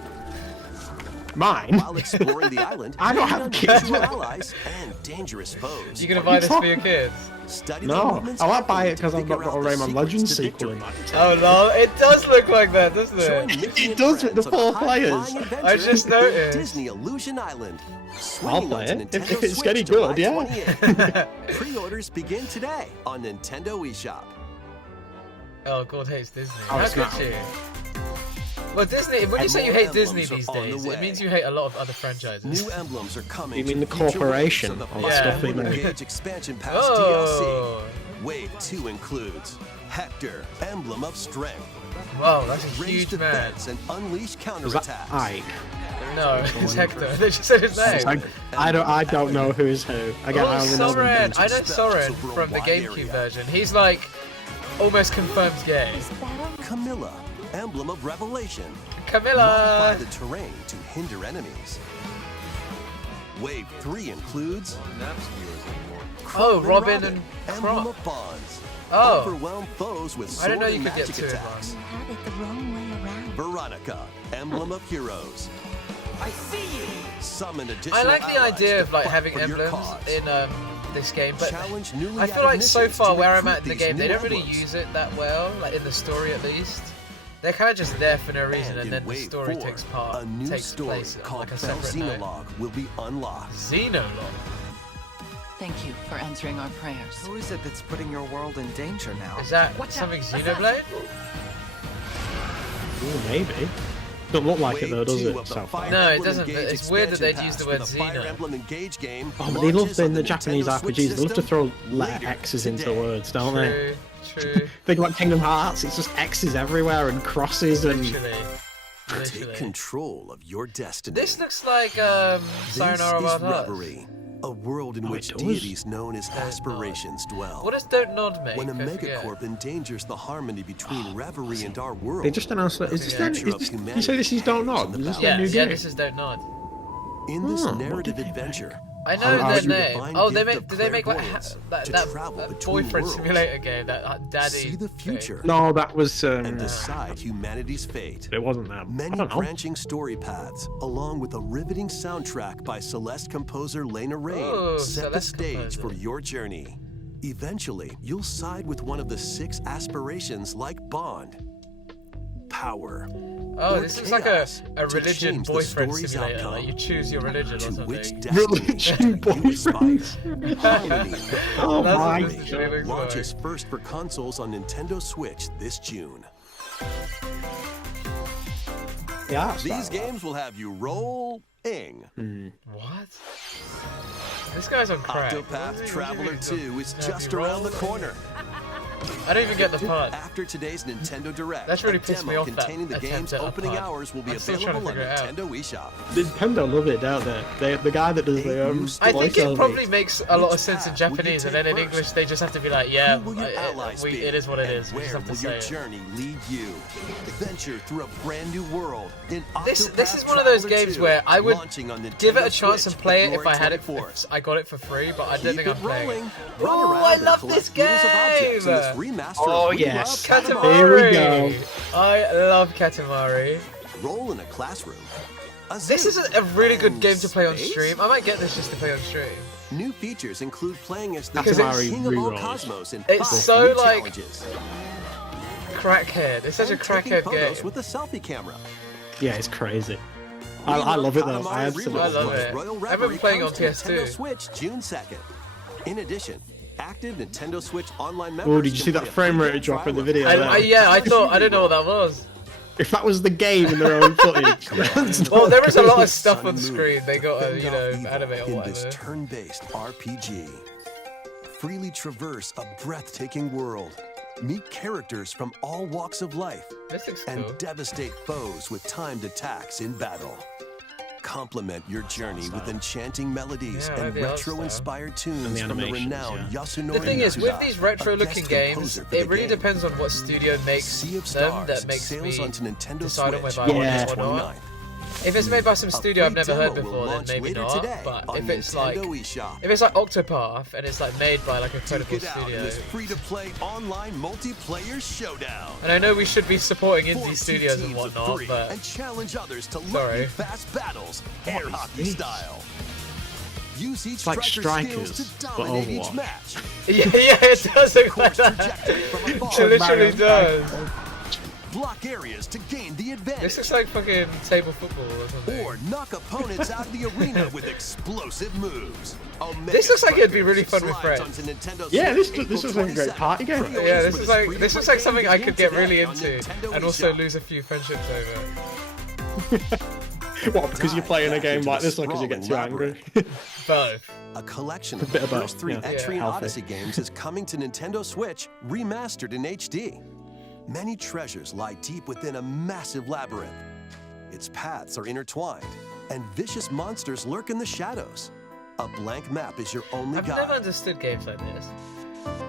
mine. While exploring the island, I don't meet have kids. unusual allies and dangerous foes. You gonna buy this for your kids? Study the No, movements I might buy carefully it because to I've not figure got a out the Rayman Legends secrets to sequel in victory. that. Oh lol, it does look like that, doesn't Join it? Mickey It and does with friends the on a 4 players. high-flying adventure I just through noticed. Disney Illusion Island. I'll Swinging play onto it. Nintendo If it's Switch getting July good, yeah. 28th. Pre-orders begin today on Nintendo eShop. Oh, God hates Disney. Oh, How it's could not. you? Well, Disney. When you And say you more hate Disney emblems these are on the days, way. it means you hate a lot of other franchises. New emblems are coming. You to mean the future waves corporation of the or the Fire stuff they Emblem make? Engage expansion pass Oh, DLC. Wave 2 includes Hector, Emblem of Strength. wow, that's a Raise huge man. defense and unleash Is that counterattacks. Ike? No, it's Hector. They just said his name. I don't know who is who. Again, Oh, I only know Soren. the I know spells Soren over a from the wide GameCube area. version. He's like almost confirmed gay. Camilla, Emblem of Revelation. Camilla. Modify the terrain to hinder enemies. Wave 3 includes Oh, Croc Robin and Emblem Croc. of Bonds. Oh. Overwhelm foes with I sword didn't know you and could get magic two in attacks. one. Have it the wrong way around. Veronica, Emblem of Heroes. I see you. Summon additional I like the allies idea to of like fight having for your emblems cause. in this game, but Challenge newly I feel added like so missions far to where I'm recruit at in the these game, they new don't really emblems. use it that well, like in the story at least. They're kind of just there for no reason, and in then the Wave story 4, takes a new takes story place on called like a Fell separate note. Xenologue will be unlocked. Xenologue. Thank you for answering our prayers. Who is it that's putting your world in danger now? Is that something Xenoblade? Ooh, maybe. Don't look like it though, Wave does 2 it? of the So Fire far. No, it Emblem doesn't, but Engage it's weird that they'd expansion use the pass word for the Fire Xeno. Emblem Engage game Oh, but they love launches on in the Japanese Nintendo Switch RPGs. They love to system throw letter later X's into today. words, don't they? True, Think about Kingdom Hearts. It's just X's everywhere and crosses and. literally. Take control of your destiny. This looks like This Sayonara is Wild Hearts. Reverie, A world in which does? deities known as aspirations dwell. What does Don't Nod make? When a I forget. megacorp endangers the harmony between reverie and our world. They just announced that. Is this then? Future of Is this, humanity you say this is Don't Nod? in Is the this Yeah, their new yeah, game? this is Don't Nod. In this Oh, what narrative did they adventure, I know Oh, their you name. divine Oh, they gift make. of Did they make like clairvoyance that to travel between boyfriend worlds. simulator game? That daddy. see the thing? future No, that was. and decide humanity's fate. It wasn't them. I Many don't know. branching story paths, along with a riveting soundtrack by Celeste composer Lena Raine, Oh, set the Celeste stage composer. for your journey. Eventually, you'll side with one of the 6 aspirations like Bond. Power. Oh, or this is like a chaos to religion change the boyfriend story's simulator. outcome. Like you choose your religion or To which something. destiny Religion you aspire. boyfriends. Harmony. Oh That's my what this really looks Launches like. first for consoles on Nintendo Switch this June. Yeah. that's These that. games will have you rolling. What? This guy's on crack. What Octopath is he Traveler doing? 2 is Have just you around the rolled? corner. I don't even get the part. After today's Nintendo Direct, That's really a pissed me demo off, that containing the attempt game's at a opening pod. hours will be I'm still trying to available on figure it out. Nintendo eShop. Nintendo love it, don't they? The guy that does the I think it voiceover. probably makes a lot of sense in path will you Japanese, and then take in first? English they just have to be like, yeah, Who will your allies be? it is what it And is. We just Where have to will say your it. journey lead you? Venture through a brand new world in This Octopath is one of those Traveler games 2, where I would launching on give it a Nintendo chance Switch and play it if February I had it. 24th. I got it for free, but I don't Keep think it I'm playing. rolling. Ooh, Run around I and love collect this oodles of objects in this game! remaster Oh, of We yes. Love Katamari! Here we go. I love Katamari. Roll in a classroom. This zoo, is a really good and game to play on space? stream. I might get this just to play on stream. New features include playing as the Katamari king of all rerolls. cosmos in It's 5 so, new like, challenges. Crackhead. It's such a And taking crackhead photos game. with a selfie camera. Yeah, it's crazy. I love it though. I absolutely I love love it. it. Royal I remember Reverie playing comes on to PS2. Nintendo Switch June 2nd. In addition, active Nintendo Switch online members. Oh, did you see can that play a frame rate free drop in the trial video? of Yeah, I thought I didn't know what that was. If that was the game in their own footage, that's Well, not there was a lot good. of stuff Sun on and screen. They got Fend you off know, evil animate or in this whatever. turn-based RPG. Freely traverse a breathtaking world. Meet characters from all walks of life This looks and cool. devastate foes with timed attacks in battle. Complement your journey with enchanting melodies Yeah, I like and the art retro-inspired tunes And the from the animations, renowned yeah. Yasunori The thing is, with Mitsuda, these a retro-looking guest games, composer for it the really game. depends on what studio makes Sea of them Stars that makes sails me onto Nintendo decide on Switch whether I want Yeah. it or not. 29th. If it's made by some studio I've free never heard demo will before, then launch maybe later not. today But on if it's like, Nintendo eShop. if it's like Octopath and it's like made by like a Duke credible it out in studio, this free-to-play online multiplayer showdown. and I know we should be supporting Form indie 2 studios and teams of whatnot, 3 but and challenge others to Sorry. lightning fast battles, air hockey style. Use each like striker's skills Strikers, to but dominate each Overwatch. match. yeah, it does look like Course that. trajectory from It afar. literally does. Block areas to gain the This advantage. looks like fucking table football or something. Or knock opponents out of the arena with explosive moves. This looks like it'd be really fun with Slides friends. onto Nintendo Yeah, Switch this April looks like a great 22nd. party game. Yeah, this is like Free-to-play something I game could get today really on into, Nintendo and also eShop. lose a few friendships over. What? Because you're playing a Dive game into like the this, or because you get too sprawling angry? Both. A collection A of bit of the both, first 3 yeah. Entry and Healthy. Odyssey games is coming to Nintendo Switch, remastered in HD. Many treasures lie deep within a massive labyrinth. Its paths are intertwined, and vicious monsters lurk in the shadows. A blank map is your only I've never guide. understood games like this.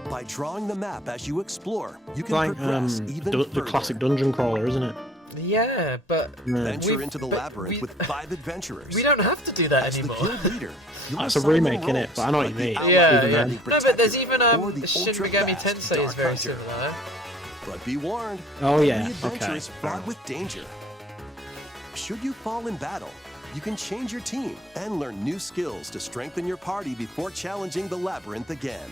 By drawing the map as you explore, you It's can like progress even the further. classic dungeon crawler, isn't it? Yeah, but Venture we've- into the but labyrinth we- with 5 adventurers. we don't have to do that As the anymore. guild leader, you'll That's a assign remake, roles innit? But I know what like you the mean. Allied Yeah, Even yeah. then. No, but there's even or the Shin ultra Megami fast Tensei Dark is very Hunter. similar. But be warned, Oh yeah. the adventure Okay. is fair fraught enough. with danger. Should you fall in battle, you can change your team and learn new skills to strengthen your party before challenging the labyrinth again.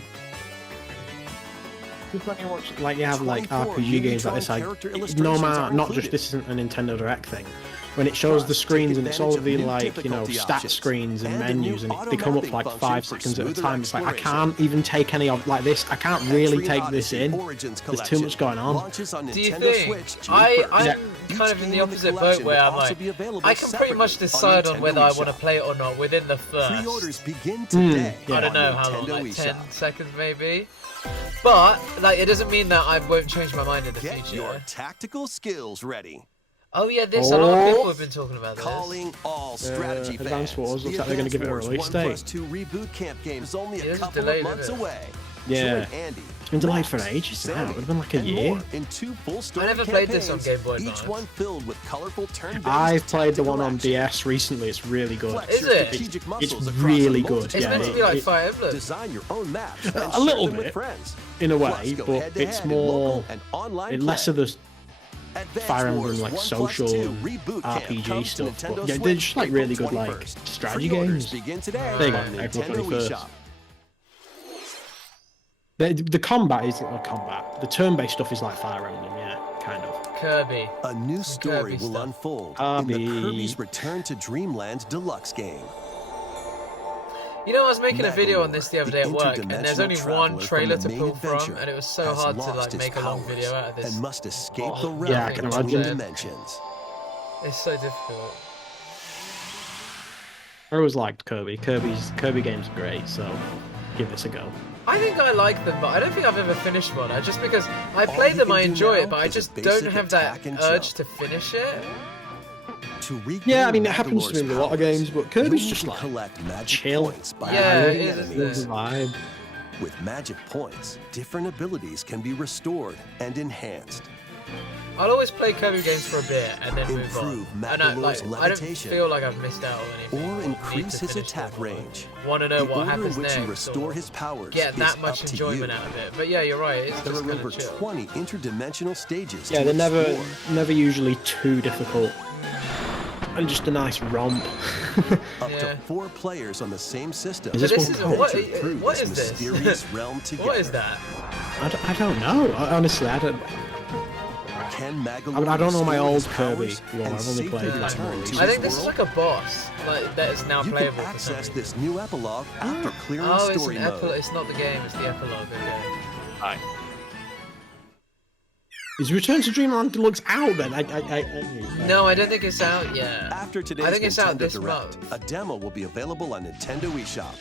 Like you have like 24 RPG games like this, Unitron like character no illustrations matter, are not just included. this isn't a Nintendo Direct thing. When it shows the Plus, screens take and it's all advantage of the new like difficulty stat options screens and and a new menus, and they come up auto-mapping for like function 5 for seconds at a smoother time. It's like I exploration. can't even take any of like this. I can't really Entry take and this Odyssey in. Origins There's too Collection much going on. launches on Do you Nintendo think? Switch June I'm 1st. kind of in the game in the opposite boat collection where will I'm also like, be available I can pretty much separately decide on Nintendo whether I want to eShop. play it or not within the Pre-orders first. begin today. yeah. I don't know on how long, Nintendo like 10 eShop. seconds maybe. But like, it doesn't mean that I won't change my mind in the Get future. your tactical skills ready. Oh yeah, this. A lot of people have been talking about this. Calling all strategy Advance fans. Wars, looks The like they're gonna give it a Advance release Wars date. 1+2 Reboot Camp game is only It a is couple delayed, of months isn't it? away. Yeah. Join Andy, It's been delayed for Max, ages now. It Sammy, would have been like a and year. more in 2 full story I never played this on campaigns, Game Boy each Advance. one filled with colorful turn-based I've played the one on tactical action. DS recently. It's really good. Flex Is your it? strategic It's muscles across really the good. It's Yeah, meant to be like it- Fire Emblem. Design your own maps and A share little them with bit. friends. in a Plus, way, go but head-to-head it's in more. local and online It less play. of the Advance Fire Wars Emblem like 1+2 social Reboot Camp RPG comes to stuff. Nintendo But yeah, they're Switch just like April really good like 21st. strategy Pre-orders games. begin today There you go, on April Nintendo 21st. eShop. The combat is combat. The turn-based stuff is like Fire Emblem, yeah, kind of. Kirby. A new story Kirby will stuff. unfold Kirby. in the Kirby's Return to Dreamland Deluxe game. You know, I was making a video on Megalore, this the other the day at work, and there's interdimensional only one traveler trailer from to the pull main from, adventure and it was so has hard to lost like his make a long powers video out of this. and must escape Oh, the realm yeah, I can between imagine. dimensions. It's so difficult. I always liked Kirby. Kirby games are great, so give this a go. I think I like them, but I don't think I've ever finished one. Just because I All play you them, can I do enjoy now it, but I is a just don't basic have that attack and urge jump. to finish it. To regain Yeah, I mean it happens to me Magalore's in a lot of powers, games, but you'll Kirby's need just to like collect magic chill. points by Yeah, eliminating it is, enemies. the vibe. With magic points, different abilities can be restored and enhanced. I'll always play Kirby games for a bit and then move on. Improve And I Magalore's don't levitation. feel like I've missed out on anything. Or Need increase to his finish attack them. range. Want to know The what order happens in which next? you restore or his powers get is that much up to enjoyment you. out of it. But yeah, you're right. It's There just are kind over of chill. 20 interdimensional stages Yeah, to they're never explore. usually too difficult. And just a nice romp. Up Yeah. to 4 players on the same system. Is So this this one is what? adventure through What this is this? mysterious realm together. What is that? I don't know. Honestly, I don't. Can Magalore I mean, I don't know my restore old his Kirby. powers Well, and I've only safely played like return more to recent. I think his this is world? like a boss, like that is now You playable. can for some access reason. this new epilogue after clearing Oh, it's story an epilogue. mode. It's not the game. It's the epilogue. Okay. Right. Is Return to Dreamland Deluxe out then? No, I don't think it's out yet. After today's I think it's Nintendo out this Direct, month. a demo will be available on Nintendo eShop.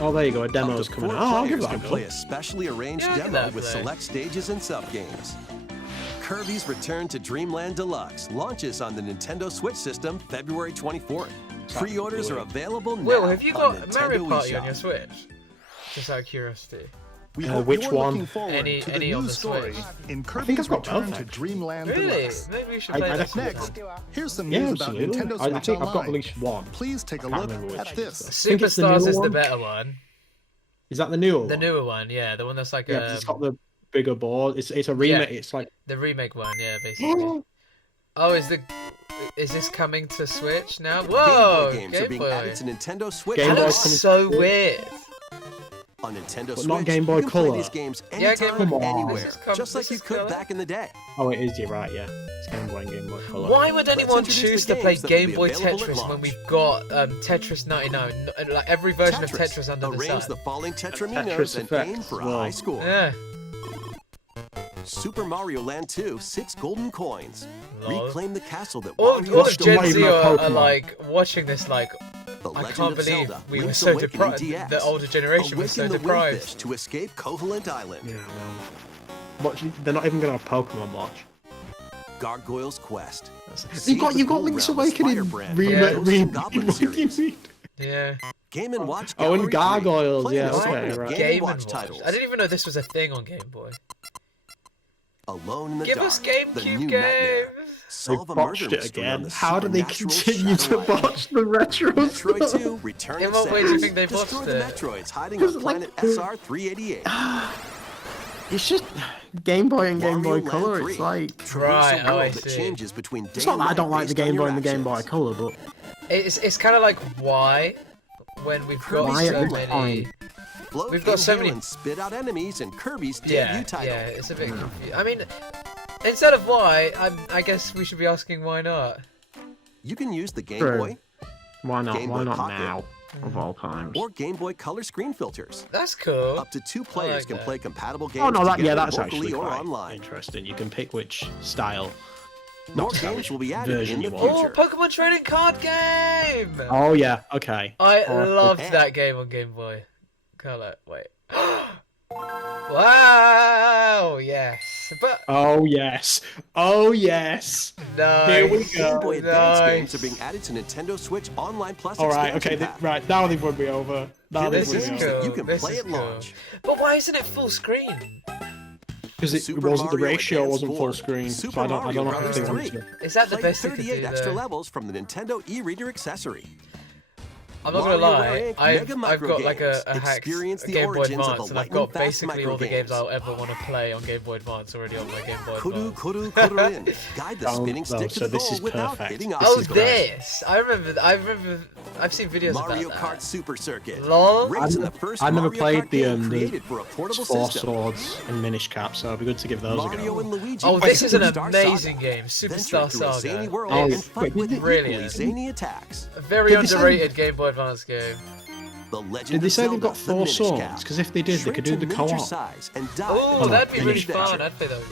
Oh, there you go. A demo's Up to coming 4 out. Oh, I'll give players that a can go. play a specially arranged Yeah, I'll give demo that a with play. select stages and sub-games. Kirby's Return to Dreamland Deluxe launches on the Nintendo Switch system February 24th. Pre-orders are available now Will, have you on got Nintendo Mario Party eShop. on your Switch? Just out of curiosity. We Uh, hope which you're one? looking forward Any- to the any on new the story Switch. in think Kirby's I've got Return both, to actually. Dreamland Really? Deluxe. Maybe we should I- play I this think- Next, here's some Yeah, news about absolutely. Nintendo I Switch think I've got Online. at least one. Please take a can't look remember at which. this. think it's the Superstars newer is the one. better one. Is that the newer one? The newer one, yeah, the one that's like Yeah, 'cause it's got the bigger board. It's a remake. Yeah. It's like. the remake one, yeah, basically. Oh, is this coming to Switch now? Game Whoa, Boy games are being added to Nintendo Switch. Game That Boy's looks coming so to- weird. On Nintendo But Switch, not Game Boy you can play Color. these games Yeah, anytime, Game Boy- anywhere, This is com- just like this you is could color. back in the day. Oh, it is. You're right. Yeah, it's Game Boy and Game Boy Color. Why would anyone introduce the choose to play games that will Game be Boy available at Tetris when launch. we've got Tetris 99? Like every version of Tetris under the arrange sun. the falling Tetraminos Tetris and effects aim for a as well. high score. Yeah. Super Mario Land 2, 6 golden coins. Lol. Reclaim the castle that All Wario of What's the Gen way Z of are Pokemon? like watching this like, The I Legend can't of believe Zelda, we were Link's so Awakening deprived. DX. The older generation was so Awaken the deprived. Willfish to escape Koholint Island. Yeah, no. Watch, they're not even gonna have Pokemon Watch. Gargoyle's Quest. You've got the Link's Cool Realms Awakening Firebrand Yeah. from the Ghosts and Goblin What do you series. mean? Yeah. Game & Watch Oh, and Gallery 3. Gargoyles, Play yeah, an assortment okay, of right. Game Game & and Watch Watch. titles. I didn't even know this was a thing on Game Boy. Alone in the Give Dark, us the GameCube new games. nightmare. They Solve a botched murder it mystery on again. the How do they supernatural continue to Shadow Island. botch the retro Metroid stuff? 2, Return In of what way do you Samus. think they Destroy botched the it? Metroids hiding Because, on like, planet the- SR-388. It's just Game Boy and Game Mario Boy Land Color. 3. It's like Traverse Right, a oh, I world that see. changes between day it's not and that I night don't like the based on Game Boy your and the Game Boy actions. Color, but It's kind of like why when we've got Why so at this many. point? Float, We've got so inhale, many- and spit out enemies in Kirby's Yeah, debut title. yeah, it's a bit confusing. I mean, instead of why, I guess we should be asking why not. You can use the Game True. Boy why not? Game Why Boy not Pocket. now? Of all times. or Game Boy Color screen filters. That's cool. Up to 2 players like can that. play compatible games Oh no, that together that's locally actually or quite online. interesting. You can pick which style. More Not style, games will be added version in the you want. Oh, future. Pokemon trading card game! Oh yeah, okay. I Oh, loved and- that game on Game Boy Color. Wait. Wow! Yes. But Oh yes. Oh yes. nice. Here we Game go. Boy Advance Nice. games are being added to Nintendo Switch Online Plus All right. expansion Okay. pack. Right now they've won me over. Now they've This won is me games over. that cool. you can This play is at cool. launch. But why isn't it full screen? Because it Super wasn't the Mario ratio Advance wasn't 4, full screen, Super so I don't Mario know if they Brothers want 3. to. Is that the Play best they could 38 do extra there? levels from the Nintendo e-reader accessory. I'm not gonna Mario lie, Inc. I've Mega got Micro like a games. hack Experience the Game Boy origins of Advance, the and I've got lightning-fast basically all the micro games games. I'll ever want to play on Game Boy Advance already on my Game Boy Kuru Advance. Kuru Kururin. Guide the Oh, spinning no, stick so to the this goal is without perfect. hitting This Oh, is obstacles. great. this! I remember. I've seen videos Mario about Kart that. Super Circuit. Lol. Race in the first I never Mario played Kart the game created for a portable Four system. Swords and Minish Cap, so it'd be good to give those a Mario go. and Luigi. Oh, this is an Superstar amazing Saga. game, Venture Superstar through a Saga. zany world Oh, and It's fight wait, with did equally brilliant. zany attacks. a very Did they say- underrated Game Boy Advance game. The Legend Did they of say they've Zelda, got the 4 Minish swords? Cap. Because if they did, they Shrink could do to the miniature co-op. size and dive Oh, into that'd be the really adventure. fun. I'd play that with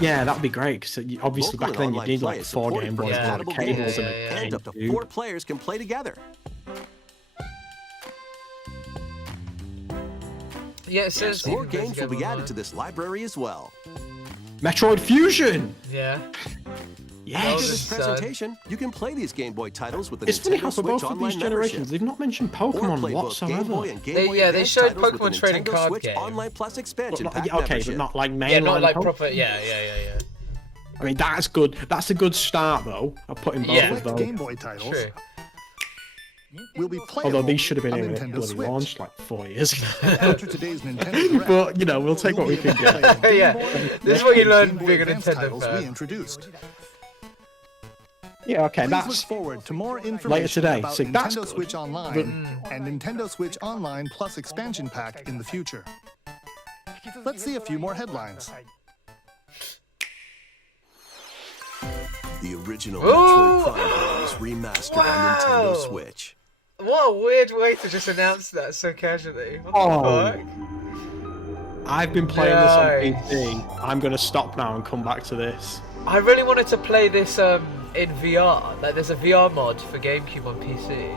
you. Yeah, that'd be great. Because obviously Local back then and you online need play like is 4 supported Game for Boys and a lot of compatible cables games, and a and up to tube. 4 players can play together. Yeah, it says you More can play games will be together added to this library as well. Metroid Fusion. Yeah. Yes. Zelda- After this Son. presentation, you can play these Game Boy titles with the It's funny Nintendo how for Switch both of Online these generations membership. they've not mentioned Or Pokemon play both Game whatsoever. Boy and Game They- Boy yeah, they Advance showed titles with the Pokemon trading Nintendo card Switch game. Online Plus But expansion not, pack yeah, okay, membership. but not like mainline. Yeah, not like Pokemon. proper. Yeah. I mean, that's good. That's a good start though. Of putting both Yeah. of Select those. Game Boy titles True. will be playable Although these should have been on able Nintendo to Switch. launched like 4 years ago. After today's Nintendo Direct, But you know, we'll take what we you'll can be able to get. play Yeah, Game Boy this is what you and learn Game Boy being a Advance Nintendo titles fan. we introduced. Yeah, okay, Please that's look forward to more information today. about So that's Nintendo good. Switch Online and Nintendo Switch Online Plus expansion pack in the future. Let's see a few more headlines. The original Ooh! Metroid Prime games remastered on Wow! Nintendo Switch. What a weird way to just announce that so casually. What the Oh. fuck? I've been playing this on Nice. PC. I'm gonna stop now and come back to this. I really wanted to play this in VR. Like, there's a VR mod for GameCube on PC.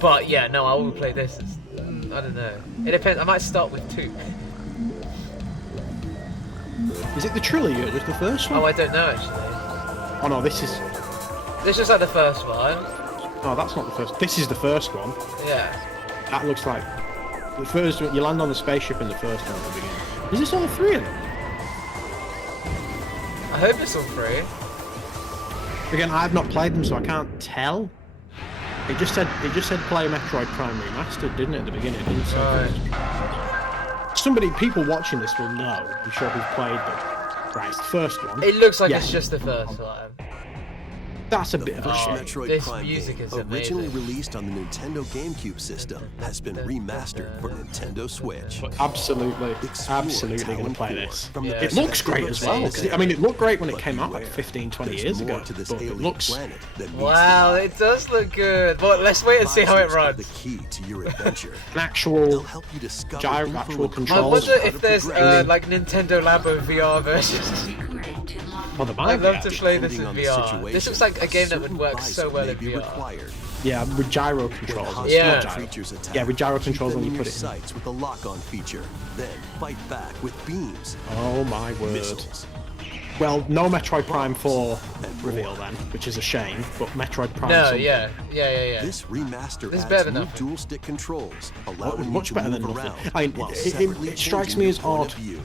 But yeah, no, I will play this. I don't know. It depends. I might start with 2. Is it the trilogy or just the first one? Oh, I don't know actually. Oh no, this is. This is like the first one. No, that's not the first. This is the first one. Yeah. That looks like the first one. You land on the spaceship in the first one at the beginning. Is this all 3 of them? I hope it's all free. Again, I've not played them, so I can't tell. It just said play Metroid Prime Remastered, didn't it, at the beginning? It didn't say Right. people watching this will know. I'm sure who've played them. Right, it's the first one. It looks like Yeah. it's just the first one. That's a The bit of a first shame. Metroid this Prime music game, is originally amazing. released on the Nintendo GameCube system, has been remastered for Nintendo Switch. Absolutely, Explore absolutely Talon going to play 4 this. from the Yeah. It looks perspective great of as well. 'Cause Zelda. I mean, it looked great when it But came out like beware, 15, 20 there's years more ago. to this But it alien looks. planet than meets Wow, the eye. it does look good. But let's wait and see how it Advisors are runs. the key to your adventure. An They'll actual. help you discover Gyro info actual and clues I controls. wonder on how if to there's progress. like Nintendo Labo VR versions. Well, there might I'd be, love to actually. play this in Depending on the VR. situation, This looks like a game that would certain work so visor well may in be VR. required. Yeah, with gyro When controls. hostile Yeah. Not gyro. creatures attack, Yeah, with gyro keep controls them when in you your put it in. sights with the lock-on feature. Then fight back with beams, Oh my word. missiles, Well, no Metroid Prime 4 reveal then, which is a shame, but Metroid Prime No, something. yeah. This remaster This is adds better than new nothing. dual stick controls, allowing Much you to better move than nothing. around I mean, while it separately strikes changing me your as point odd. of view.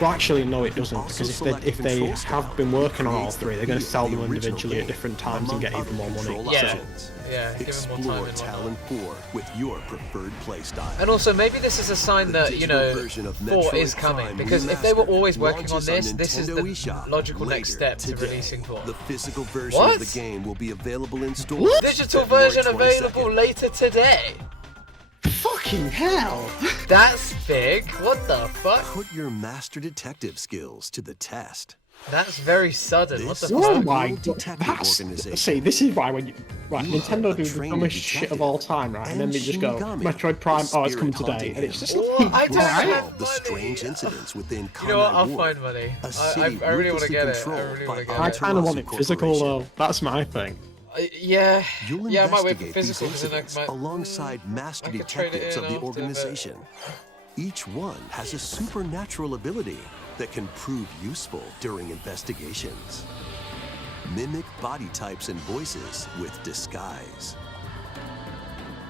Well, actually, no, it doesn't, Also because select if they control have style been working on all creates the 3, they're going to feel sell of the them original individually at game, different times and among get even other more money. control Yeah. So, options. Yeah, give him more time Explore and Talon 4 with your preferred playstyle. And also, maybe this is a sign that, you digital know, version of 4 Metroid is coming. Prime Because if they were Remastered always working on launches on this is Nintendo the eShop logical later next step to today. releasing 4. The physical version What? of the game will be available in stores. Digital February version available 22nd. later today. fucking hell! That's big. What the fuck? Put your master detective skills to the test. That's very sudden. What the This- Oh fuck? my Little god, detective that's... organization. See, this is why when you... Right, You Nintendo are do a the trained dumbest shit detective of all time, right? And then they just go, Shinigami, Metroid Prime, the oh, it's coming spirit today. haunting And it's just him. like, I don't alright. have The money. strange incidents within You know what? I'll Kanai Ward, find money. a I city really want to ruthlessly get it. I controlled really by want to get I it. kind of want it Corporation. physical, though. That's my thing. Yeah. You'll Yeah, I might wait for investigate physical these because then incidents I might. alongside master I could trade it detectives in of the after, but- organization. Each one has a supernatural ability that can prove useful during investigations. Mimic body types and voices with disguise.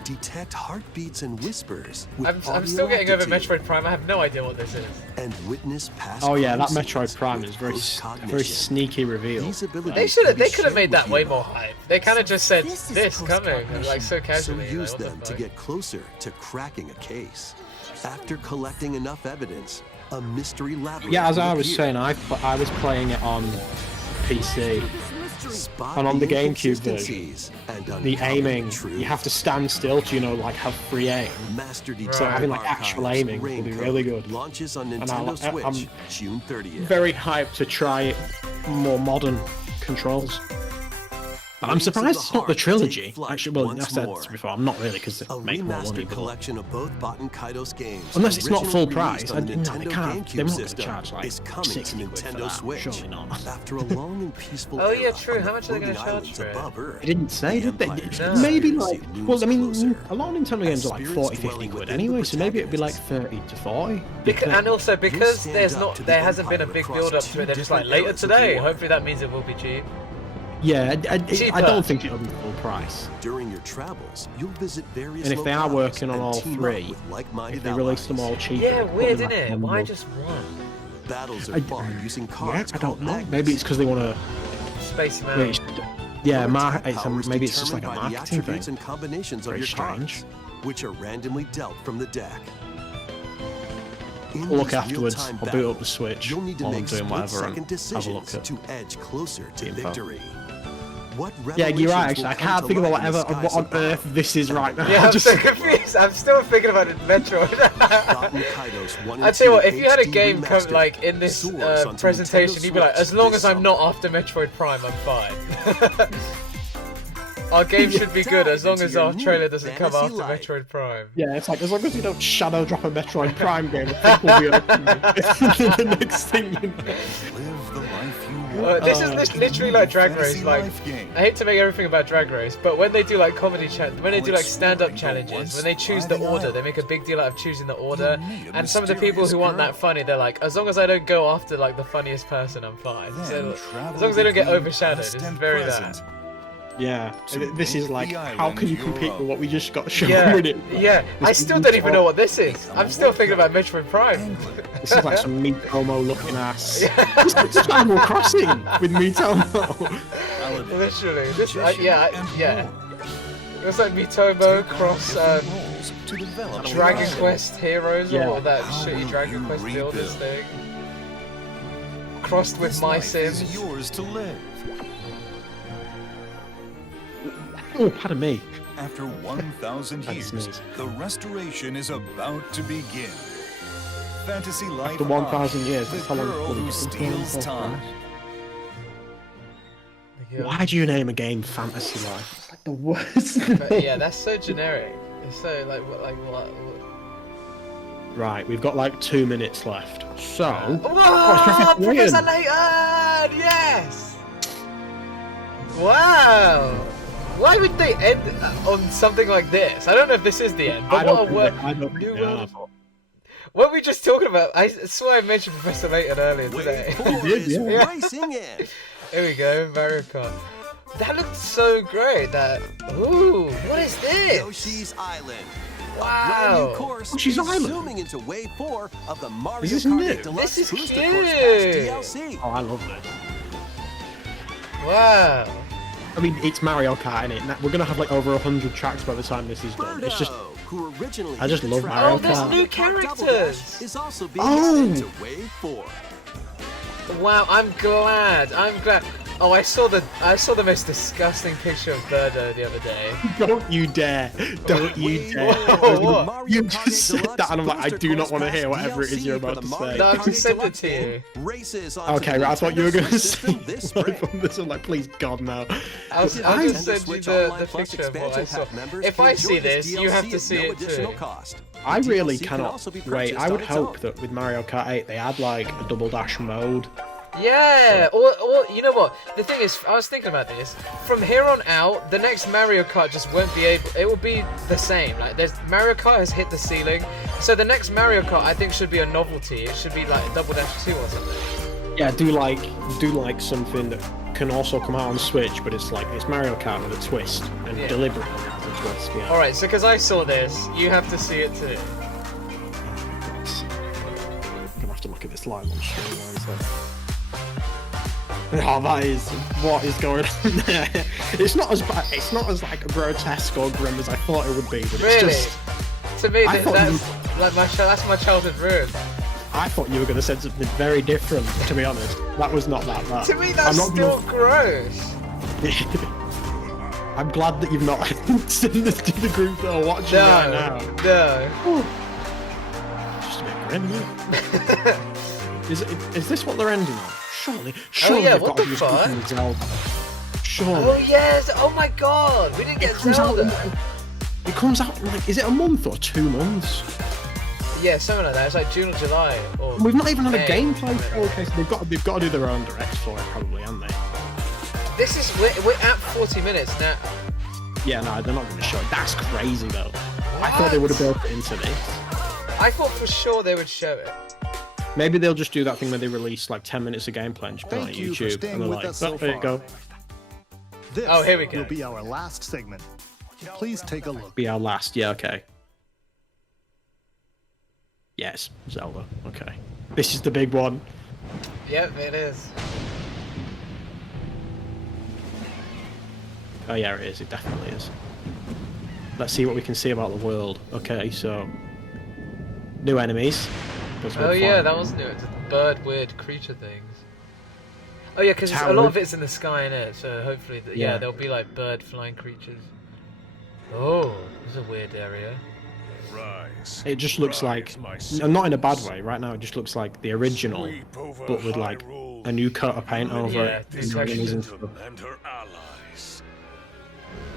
Detect heartbeats and whispers with I'm still getting over audio Metroid Prime. I have no idea what this is. and witness past Oh yeah, that crime Metroid scenes Prime with is very post-cognition. sneaky reveal. These abilities They should have. can be They could have shared made that with way you. more hype. They kind of just said this is this coming, post-cognition. like so So casually. use like, what them the to fuck? get closer to cracking a case. After collecting enough evidence, a mystery labyrinth Yeah, as will I was appear. saying, I was playing it on PC. Spot And on the GameCube inconsistencies and The uncover aiming, truth. you have to stand still to, like have free aim. Master So Detective having, like, actual Archives aiming will be Raincoat really good. Launches on And Nintendo I'm Switch June 30th. very hyped to try more modern controls. And I'm Waves of surprised the it's not the Heart trilogy. take flight Actually, well, I once said more. this before, I'm not really, because A it make more money. remastered But collection of both Baten Kaitos games. unless it's not full originally price, released on the they Nintendo can't. They're GameCube not going to system, charge like is coming to 60 quid for Nintendo that. Switch. Surely not. After a long and peaceful Oh, yeah, era true. on How the much are they gonna floating charge islands for it? above Earth, They didn't say, the did they? Empire's No. Maybe conspiracy like, looms well, I mean, closer. a lot of Nintendo games are like Spirits 40, 50 dwelling quid within the anyway, so maybe it'd be like protagonists. 30 to 40. And also because stand there's up not, to the there hasn't been a Empire big across build up two to it. They're just like different later eras of today. war. Hopefully that means it will be cheap. Yeah, I Cheaper. don't think it'll be full price. During your travels, you'll visit various And if they are locales working on and all team up three, with like-minded If they release them all allies. cheaper, Yeah, put weird, them isn't like it? on Why the- just one? Battles are I- fought using Yeah, cards I called don't know. magnets. Maybe it's because they want to. Space Yeah, Man. yeah, Your attack power is maybe it's just like a determined by the marketing thing. attributes and combinations Very of your strange. cards, which are randomly dealt from the deck. In Look this afterwards. real-time I'll boot battle, up the Switch You'll need to while I'm make doing whatever split-second and have a look decisions at to edge closer to the info. victory. What Yeah, you're right. revelations Actually, will I come can't to think of light in the whatever. What skies on above? earth this is right now. Yeah, I'm Just- so confused. I'm still thinking about it, Metroid. Baten Kaitos 1 and I tell you what, 2 if you had a HD game come Remastered like in this soars onto presentation, Nintendo you'd be like, Switch as long this as I'm not summer. after Metroid Prime, I'm fine. Our game should be good as long Dive as into our your trailer new doesn't come fantasy after life. Metroid Prime. Yeah, it's like as long as you don't shadow drop a Metroid Prime game, I think we'll be okay. The next thing you know. Live the life you want. This is literally like Drag Race. Fantasy Like, life game. I hate to make everything about Drag Race, but when they do like comedy when they do like stand-up challenges, when they choose the order, they make a big deal out of choosing the order. And some of the people who aren't that funny, they're like, as long as I don't go after like the funniest person, I'm fine. So, as long as they don't get overshadowed, it's very that. Yeah, To this is make like, the how can you island compete your with what we just got shown Yeah, with it? yeah. I This still is don't even know Mitomo- what this is. I'm still thinking about Metroid Prime. This is like some Mitomo looking ass. This is Animal Crossing with Mitomo. Literally, this. Yeah. It was like Mitomo cross To develop Dragon Quest Heroes Yeah. or that How shitty will Dragon you Quest Builders rebuild? thing. Crossed with This My life is Sims. yours to live. Oh, pardon me. After 1,000 Had to years, sneeze. the restoration is about to begin. Fantasy life. After 1,000 on, years, the that's how long girl it's who been steals going time. Why do you name a game Fantasy Life? It's like the worst. But yeah, that's so generic. It's so what? Right, we've got like 2 minutes left. So, Whoa! Professor Professor Layton. Layton! Yes! Wow! Why would they end on something like this? I don't know if this is the end, but what a word. I don't think New they world. are. What were we just talking about? I swear I mentioned Professor Layton earlier today. Wave 4 did, is yeah. racing in. Here we go, Mario Kart. That looked so great. Ooh, what is this? Yoshi's Island. Brand Wow. new course Yoshi's is Island? zooming into Wave 4 of the Mario Is this Kart new? 8 Deluxe This is Booster cute. Course Pass DLC. Oh, I love this. Wow. I mean, it's Mario Kart, innit? We're gonna have like over 100 tracks by the time this is done. It's just, Birdo, who originally I just hit the love track Mario Oh, there's Kart. new Double Dash, characters. is also being Oh. added to Wave 4. Wow, I'm glad. Oh, I saw the most disgusting picture of Birdo the other day. don't you dare! Don't you Wave dare! 4 What? Mario You Kart just 8 said Deluxe that, and I'm like, I Booster do not Course want to Pass hear whatever it is DLC you're for about the to Mario say. No, I Kart just 8 sent it Deluxe to you. game races onto Okay, the right, I thought you were Nintendo gonna Switch say system this spring. from this. I'm like, please God, no. I'll Nintendo just send you Switch the Online Plus picture of what I expansion saw. pack members If I enjoy see this this, you have DLC to at see no it additional too. cost. I really DLC can cannot also be wait. purchased I would on its hope own. that with Mario Kart 8 they add like a double dash mode Yeah, or you know what? The thing is, I was thinking about this. From here on out, the next Mario Kart just won't be able. It will be the same. Like, there's Mario Kart has hit the ceiling, so the next Mario Kart I think should be a novelty. It should be like Double Dash 2 or something. Yeah, do like something that can also come out on Switch, but it's Mario Kart with a twist and deliberately has a twist. Yeah. All right, so because I saw this, you have to see it too. I'm gonna have to look at this live on stream. Oh, that is what is going on there. It's not as bad. It's not as like grotesque or grim as I thought it would be. But really, it's just, to me, that's my childhood ruin. I thought you were going to say something very different. To be honest, that was not that bad. To me, that's still gross. I'm glad that you've not sent this to the group that are watching right now. No. Just a bit grim, isn't it? Is this what they're ending on? Surely yeah, they've what got to the do fuck? something with Zelda. Surely. Oh yes! Oh my god! We didn't get Zelda. It comes out like, is it a month or 2 months? Yeah, something like that. It's like June or July. Or We've not even had a May. gameplay showcase. They've got to do their own direct for it, probably, haven't they? This is we're at 40 minutes now. Yeah, no, they're not going to show it. That's crazy though. I thought they would have built it into this. I thought for sure they would show it. Maybe they'll just do that thing where they release like 10 minutes of gameplay and just put it on Thank you for YouTube. staying And they're with like, us so oh, there you far. go. This Oh, here we go. will be our last segment. Please take a look. Be our last. Yeah, okay. Yes, Zelda. Okay. This is the big one. Yep, it is. Oh yeah, it is. It definitely is. Let's see what we can see about the world. Okay, so new enemies. Oh yeah, that was new. It's a bird, weird creature things. Oh yeah, because a lot of it's in the sky in it, so hopefully, Yeah. there'll be like bird flying creatures. Oh, this is a weird area. Rise. It just looks like, and not in a bad way. Right now, it just looks like the original, but with like a new coat of paint over Yeah, it. these And enemies and Into stuff. and her allies.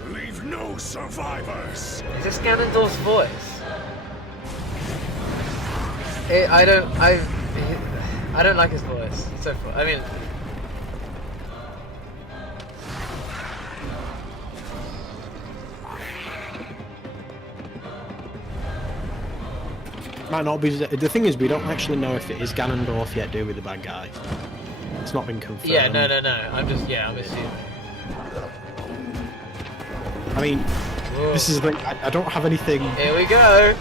Leave no survivors. Is this Ganondorf's voice? I don't like his voice. So far. I mean, Might not be. The thing is, we don't actually know if it is Ganondorf yet, do we, the bad guy? It's not been confirmed. yeah, no. I'm assuming. I mean, Whoa. this is the thing. I don't have anything Here we go.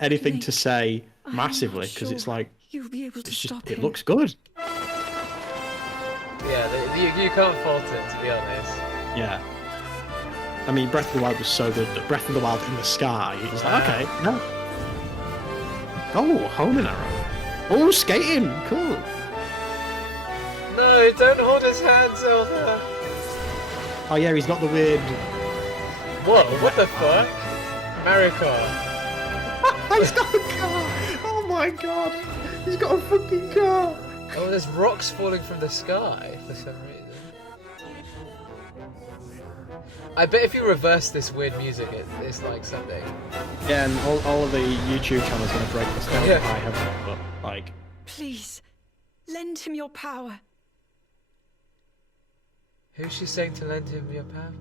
to say massively because it's like You'll be able to it's just stop it him. looks good. Yeah, you can't fault it, to be honest. Yeah. I mean, Breath of the Wild was so good that Breath of the Wild in the sky. It's like, okay, no. Oh, homing arrow. Oh, skating. Cool. No, don't hold his hand, Zelda. Oh yeah, he's got the weird. Whoa, what the fuck? Mario Kart. He's got a car. Oh my god. He's got a fucking car. Oh, there's rocks falling from the sky for some reason. I bet if you reverse this weird music, it's like something. Yeah, and all of the YouTube channels are gonna break this down. Yeah. I have, but like. Please, lend him your power. Who's she saying to lend him your power?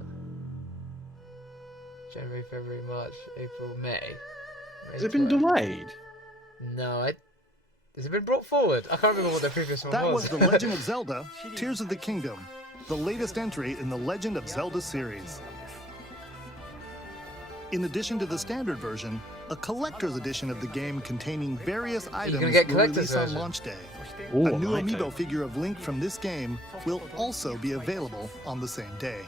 January, February, March, April, May. Has it been delayed? No, has it been brought forward? I can't remember what the previous one That was. was The Legend of Zelda, Tears of the Kingdom, the latest entry in the Legend of Zelda series. In addition to the standard version, a collector's edition of the game containing various items get will collector's release on version? launch day. Ooh, A new I like amiibo that. figure of Link from this game will also be available on the same day.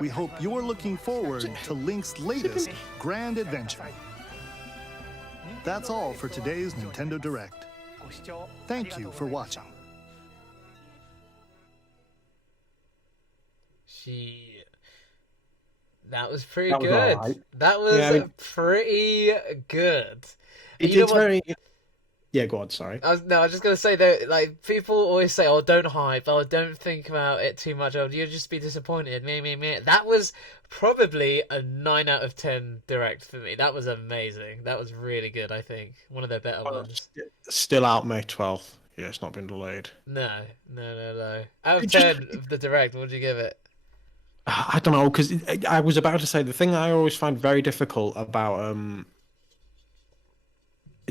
We hope you're looking forward to Link's latest grand adventure. That's all for today's Nintendo Direct. Thank you for watching. That was pretty That was good. alright. That was Yeah, I mean- pretty good. It You know is what? very. Yeah, go on. Sorry. I was just gonna say that, like, people always say, "Oh, don't hype. Oh, don't think about it too much. Oh, you'll just be disappointed." Me. That was probably a 9 out of 10 direct for me. That was amazing. That was really good. I think one of their better ones. Still out May 12th. Yeah, it's not been delayed. No. Out of It just- 10 of the direct, what do you give it? I don't know, because I was about to say the thing I always find very difficult about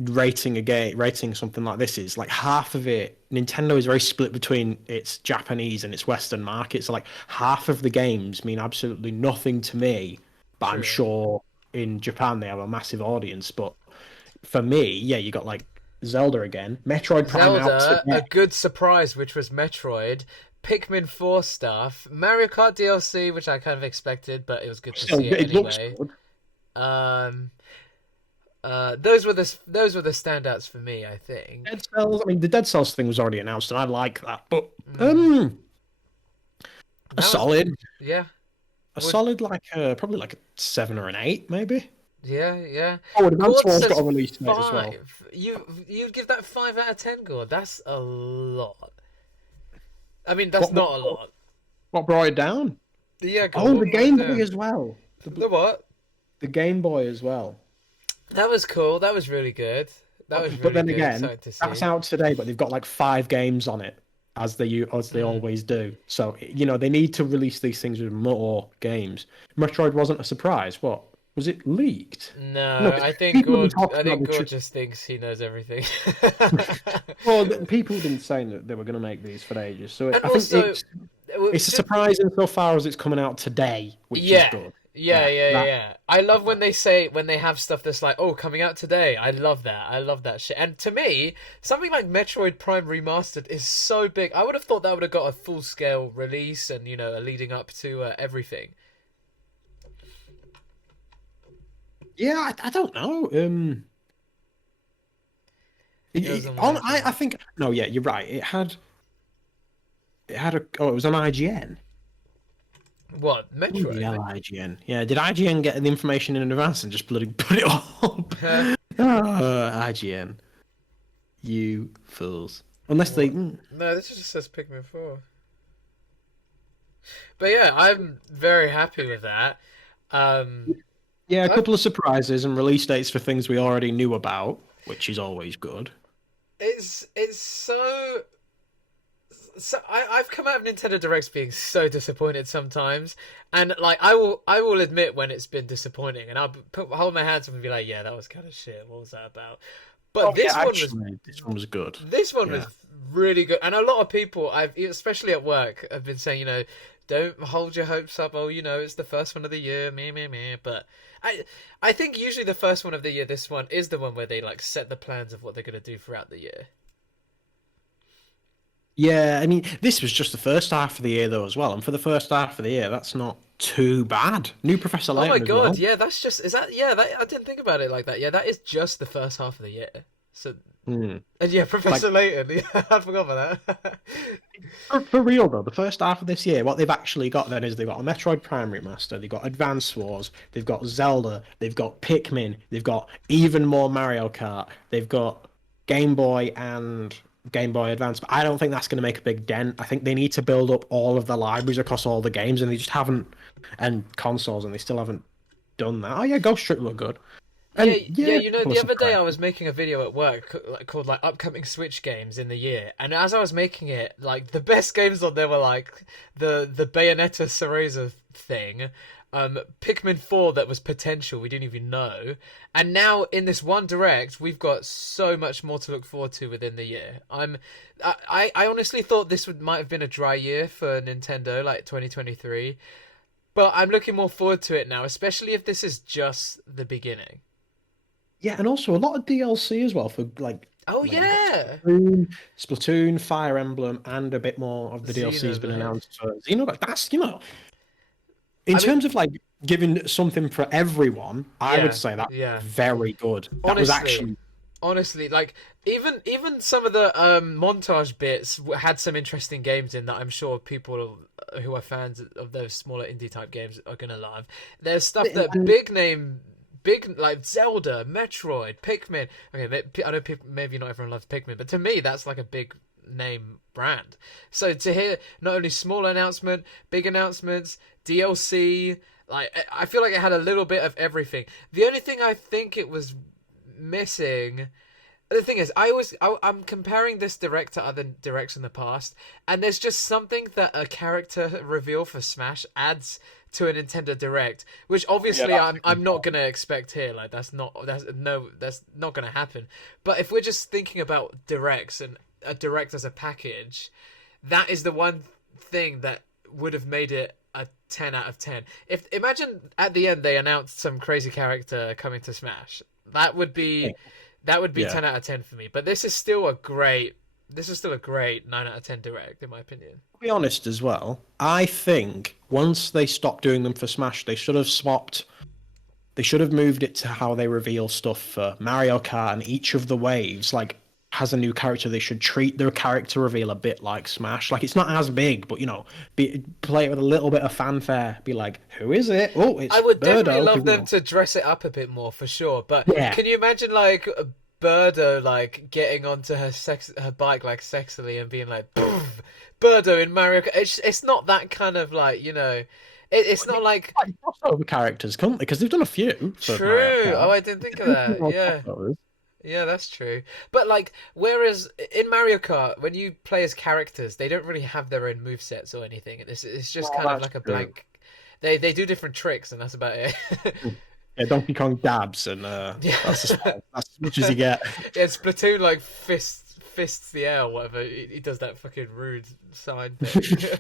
rating something like this is like half of it. Nintendo is very split between its Japanese and its Western markets. So like half of the games mean absolutely nothing to me, but I'm True. sure in Japan they have a massive audience. But for me, yeah, you got like Zelda again, Metroid Prime out Zelda, today. a good surprise, which was Metroid, Pikmin 4 stuff, Mario Kart DLC, which I kind of expected, but it was good to Still, see it it looks anyway. good. Those were the standouts for me, I think. Dead Cells. I mean, the Dead Cells thing was already announced, and I like that. But That a was- solid, Yeah, like probably like a 7 or an 8, maybe. yeah. Oh, Advance Gord Wars says got a release date as well. 5. You give that 5 out of 10, Gord? That's a lot. I mean, that's not a lot. What brought it down? Yeah. Gord, Oh, what the brought it Game down? Boy as well. The what? The Game Boy as well. That was cool. That was really good. That was really But then good. again, Exciting to see. that's out today, but they've got like 5 games on it, as they always do. So they need to release these things with more games. Metroid wasn't a surprise. What was it leaked? No, 'cause I think people have been Gord. talking I about think the Gord just thinks he knows everything. Well, people have been saying that they were going to make these for ages. So And I also, think it's a surprise insofar as it's coming out today, which is good. Yeah. I love when they have stuff that's like, oh, coming out today. I love that shit. And to me, something like Metroid Prime Remastered is so big. I would have thought that would have got a full scale release and a leading up to everything. Yeah, I don't know. I think no. Yeah, you're right. It had it was on IGN. What Yeah, Metroid? IGN. Yeah, did IGN get the information in advance and just bloody put it up? IGN. You fools. Unless they. No, this just says Pikmin 4. But yeah, I'm very happy with that. Yeah, a couple of surprises and release dates for things we already knew about, which is always good. It's so I've come out of Nintendo Directs being so disappointed sometimes, and like I will admit when it's been disappointing, and I'll hold my hands up and be like, yeah, that was kind of shit. What was that about? But this one was good. This one was really good, and a lot of people, especially at work, have been saying, don't hold your hopes up. Oh, it's the first one of the year, meh. But I think usually the first one of the year, this one is the one where they like set the plans of what they're gonna do throughout the year. Yeah, I mean, this was just the first half of the year though as well, and for the first half of the year, that's not too bad. New Professor Layton. Oh my as god, well. yeah, that's just I didn't think about it like that. Yeah, that is just the first half of the year. So and yeah, Professor Layton. Yeah, I forgot about that. For real though, the first half of this year, what they've actually got then is they've got a Metroid Prime Remaster, they've got Advance Wars, they've got Zelda, they've got Pikmin, they've got even more Mario Kart, they've got Game Boy and Game Boy Advance, but I don't think that's going to make a big dent. I think they need to build up all of the libraries across all the games, and they just haven't, and consoles, and they still haven't done that. Oh yeah, Ghost Trick looked good. And, the other day I was making a video at work called like upcoming Switch games in the year, and as I was making it, like the best games on there were like the Bayonetta Cereza thing, Pikmin 4 that was potential we didn't even know, and now in this one direct we've got so much more to look forward to within the year. I honestly thought this might have been a dry year for Nintendo, like 2023, but I'm looking more forward to it now, especially if this is just the beginning. Yeah, and also a lot of DLC as well for like. Oh yeah, Splatoon, Fire Emblem, and a bit more of the DLC has been announced for Xenoblade. That's in terms of like giving something for everyone, I would say that's very good. That was actually honestly like even some of the montage bits had some interesting games in that I'm sure people who are fans of those smaller indie type games are gonna love. There's stuff that big like Zelda, Metroid, Pikmin. Okay, I know maybe not everyone loves Pikmin, but to me that's like a big name brand. So to hear not only small announcement, big announcements, DLC, like I feel like it had a little bit of everything. The only thing I think it was missing, the thing is, I'm comparing this direct to other directs in the past, and there's just something that a character reveal for Smash adds to a Nintendo Direct, which obviously I'm not gonna expect here. Like that's not gonna happen. But if we're just thinking about directs and a direct as a package, that is the one thing that would have made it a 10 out of 10. If imagine at the end they announced some crazy character coming to Smash, that would be 10 out of 10 for me. But this is still a great 9 out of 10 Direct in my opinion. To be honest as well, I think once they stopped doing them for Smash, they should have swapped. They should have moved it to how they reveal stuff for Mario Kart, and each of the waves like has a new character. They should treat their character reveal a bit like Smash. Like it's not as big, but play it with a little bit of fanfare. Be like, who is it? Oh, it's I would Birdo. definitely love them to dress it up a bit more for sure. But can you imagine like Birdo like getting onto her bike like sexily and being like, Birdo in Mario Kart. It's not that kind of like it's not like crossover characters, can't they? Because they've done a few. True. Oh, I didn't think of that. Yeah, that's true. But like, whereas in Mario Kart, when you play as characters, they don't really have their own movesets or anything. It's just kind of like a blank. They do different tricks, and that's about it. Yeah, Donkey Kong dabs, and that's as much as you get. Yeah, Splatoon like fists the air or whatever. He does that fucking rude sign thing.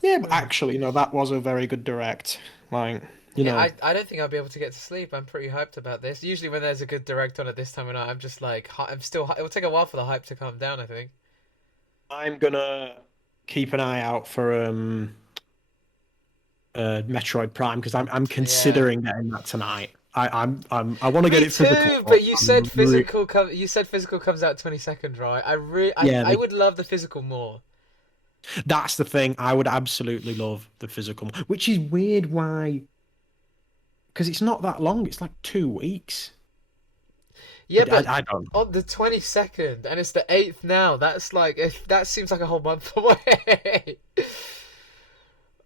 Yeah, but actually, that was a very good direct. Like, I don't think I'll be able to get to sleep. I'm pretty hyped about this. Usually, when there's a good direct on at this time of night, I'm just like, I'm still. It will take a while for the hype to calm down, I think. I'm gonna keep an eye out for Metroid Prime because I'm considering getting that tonight. I want to get it physical. But you said physical. You said physical comes out 22nd, right? I would love the physical more. That's the thing. I would absolutely love the physical, which is weird. Why? Because it's not that long. It's like 2 weeks. Yeah, but I don't know. On the 22nd, and it's the 8th now. That's like that seems like a whole month away.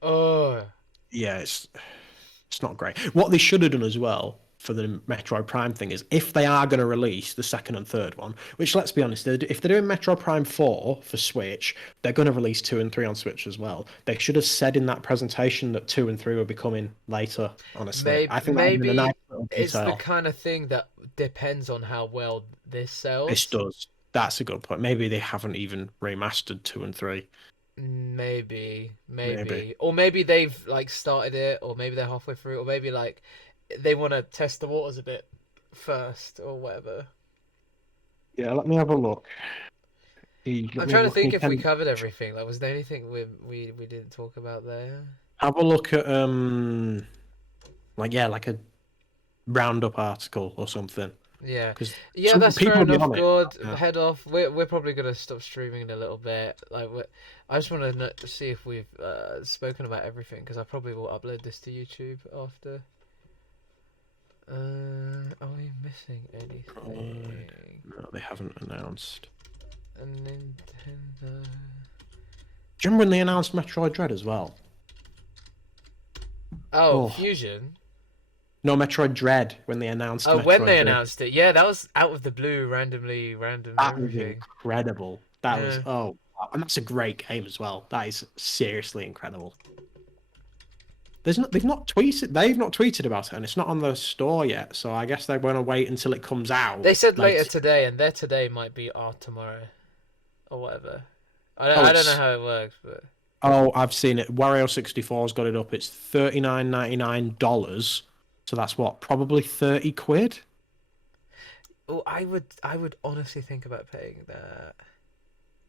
Oh. Yeah, it's not great. What they should have done as well for the Metroid Prime thing is if they are going to release the second and third one, which let's be honest, if they're doing Metroid Prime 4 for Switch, they're going to release 2 and 3 on Switch as well. They should have said in that presentation that 2 and 3 will be coming later, honestly. I think maybe a nice little it's detail. the kind of thing that depends on how well this sells. This does. That's a good point. Maybe they haven't even remastered 2 and 3. Maybe. Or maybe they've like started it, or maybe they're halfway through, or maybe like they want to test the waters a bit first, or whatever. Yeah, let me have a look. I'm trying to think if we covered everything. Like, was there anything we didn't talk about there? Have a look at like a roundup article or something. Yeah, that's fair enough. Good, head off. We're probably gonna stop streaming in a little bit. Like, I just want to see if we've spoken about everything, because I probably will upload this to YouTube after. Are we missing anything? No, they haven't announced. A Nintendo. Do you remember when they announced Metroid Dread as well? Oh, Fusion. No, Metroid Dread when they announced. Oh, Metroid when they Dread. announced it, yeah, that was out of the blue, random. That was incredible. That was and that's a great game as well. That is seriously incredible. They've not tweeted about it, and it's not on the store yet. So I guess they're going to wait until it comes out. They said later today, and their today might be tomorrow, or whatever. I don't know how it works, but. Oh, I've seen it. Wario64's got it up. It's $39.99. So that's what, probably 30 quid? Oh, I would honestly think about paying that.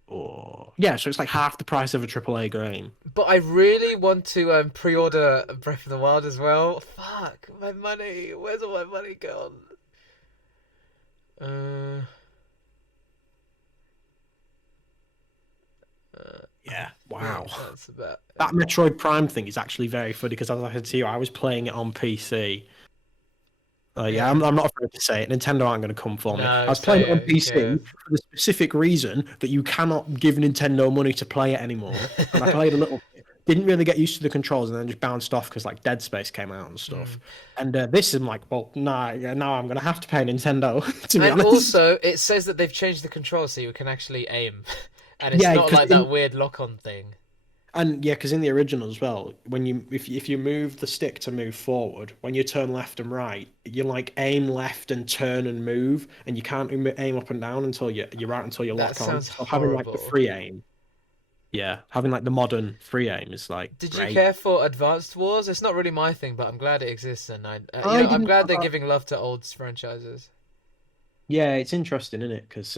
Oh, yeah, so it's like half the price of a AAA game. But I really want to pre-order Breath of the Wild as well. Fuck, my money. Where's all my money gone? Yeah, wow. That's about that Metroid Prime thing is actually very funny because, as I said to you, I was playing it on PC. Yeah, I'm not afraid to say it. Nintendo aren't going to come for me. No, I was playing it on PC for the specific reason that you cannot give Nintendo money to play it anymore. And I played a little bit, didn't really get used to the controls, and then just bounced off because like Dead Space came out and stuff. And this is like, well, nah, now I'm gonna have to pay Nintendo to be And honest. also, it says that they've changed the controls so you can actually aim, and it's not 'cause like that weird lock-on thing. And yeah, because in the original as well, when if you move the stick to move forward, when you turn left and right, you like aim left and turn and move, and you can't aim up and down until you're out until you That lock on. sounds So having like the horrible. free aim, yeah, having like the modern free aim is like. Did great. you care for Advanced Wars? It's not really my thing, but I'm glad it exists, and I'm didn't- glad they're giving love to old franchises. Yeah, it's interesting, isn't it? Because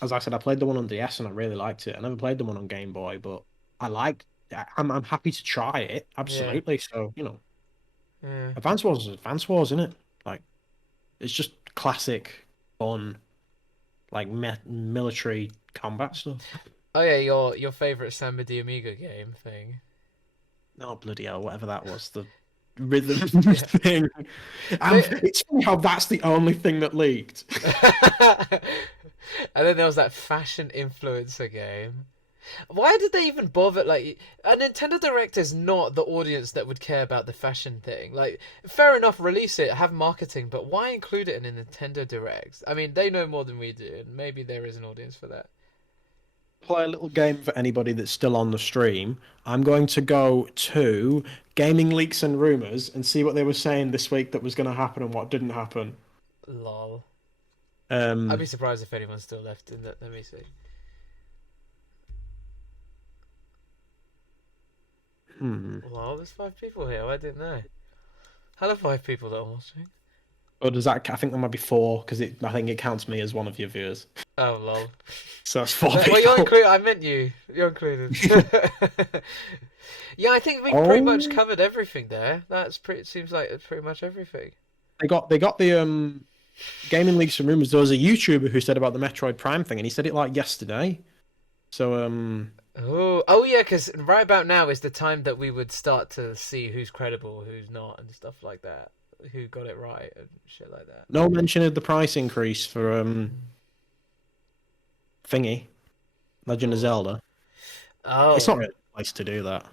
as I said, I played the one on DS and I really liked it. I never played the one on Game Boy, but I'm happy to try it. Absolutely. So Yeah. Advance Wars is Advance Wars, isn't it? Like, it's just classic, fun, like military combat stuff. Oh yeah, your favorite Samba de Amiga game thing. Oh bloody hell! Whatever that was, the rhythm thing. It's funny how that's the only thing that leaked. And then there was that fashion influencer game. Why did they even bother? Like, a Nintendo Direct is not the audience that would care about the fashion thing. Like, fair enough, release it, have marketing, but why include it in a Nintendo Direct? I mean, they know more than we do, and maybe there is an audience for that. Play a little game for anybody that's still on the stream. I'm going to go to Gaming Leaks and Rumors and see what they were saying this week that was going to happen and what didn't happen. Lol. I'd Um, be surprised if anyone's still left in that. Let me see. Lol, there's 5 people here. I didn't know. Hello, 5 people that are watching. or does that? I think there might be 4 because I think it counts me as one of your viewers. Oh, lol. So that's 4 Well, people. you're included. I meant you. You're included. Yeah, I think we pretty much covered everything there. Seems like it's pretty much everything. They got the Gaming Leaks and Rumors. There was a YouTuber who said about the Metroid Prime thing, and he said it like yesterday. So Oh yeah, because right about now is the time that we would start to see who's credible, who's not, and stuff like that. Who got it right and shit like that. no mention of the price increase for thingy, Legend of Zelda. Oh, It's not really a place to do that.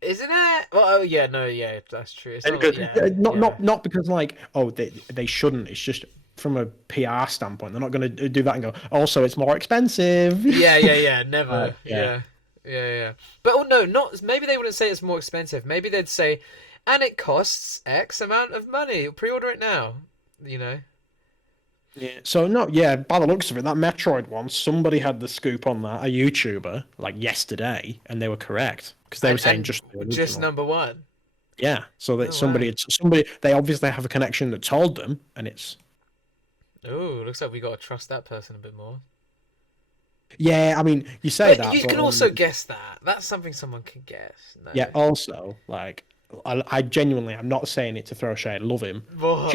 isn't it? Well, oh yeah, no, yeah, that's true. It's not, Not because like they shouldn't. It's just from a PR standpoint, they're not going to do that and go. Also, it's more expensive. Yeah, never. Yeah. Yeah. But no, not maybe they wouldn't say it's more expensive. Maybe they'd say, and it costs X amount of money. Pre-order it now. You know. Yeah. So no, yeah. By the looks of it, that Metroid one, somebody had the scoop on that. A YouTuber like yesterday, and they were correct because they were saying just the just original. number one. Yeah. So that Oh, somebody, they obviously have a connection that told them, and it's. Oh, looks like we gotta trust that person a bit more. Yeah, I mean, you say But that. you but, can also guess that. That's something someone can guess. No. Yeah. Also, like, I genuinely, I'm not saying it to throw shade. Love him. What?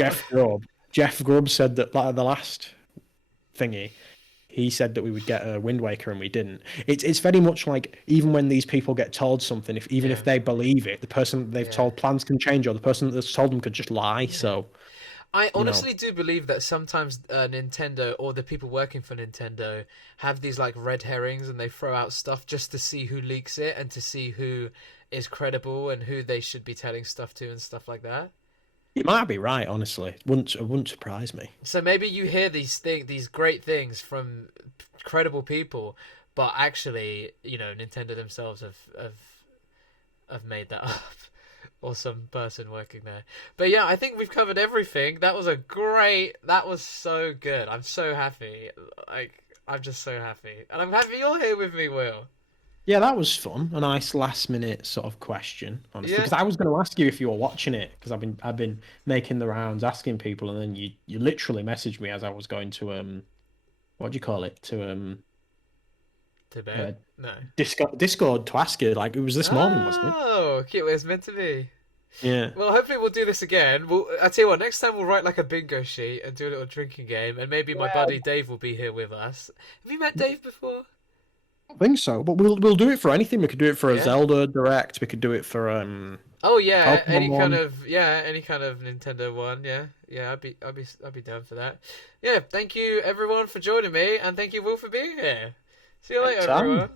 Jeff Grubb said that like, the last thingy, he said that we would get a Wind Waker and we didn't. It's very much like even when these people get told something, if they believe it, the person that they've told plans can change, or the person that's told them could just lie. So. I honestly do believe that sometimes Nintendo or the people working for Nintendo have these like red herrings and they throw out stuff just to see who leaks it and to see who is credible and who they should be telling stuff to and stuff like that. You might be right, honestly. It wouldn't surprise me. So maybe you hear these great things from credible people, but actually, Nintendo themselves have made that up. Or some person working there. But yeah, I think we've covered everything. That was so good. I'm so happy. I'm just so happy. And I'm happy you're here with me, Will. Yeah, that was fun. A nice last minute sort of question, honestly. Yeah. Because I was going to ask you if you were watching it, because I've been making the rounds asking people, and then you literally messaged me as I was going to what do you call it? To bed? No. Discord to ask you, like it was this morning, wasn't it? Oh, cute. It's meant to be. Yeah. Well, hopefully we'll do this again. I tell you what, next time we'll write like a bingo sheet and do a little drinking game, and maybe my buddy Dave will be here with us. Have you met Dave before? I think so, but we'll do it for anything. We could do it for a Zelda Direct. We could do it for Oh yeah, Pokemon any one. kind of Nintendo one. Yeah, I'd be down for that. Yeah, thank you everyone for joining me, and thank you Will for being here. See you later, Anytime. everyone.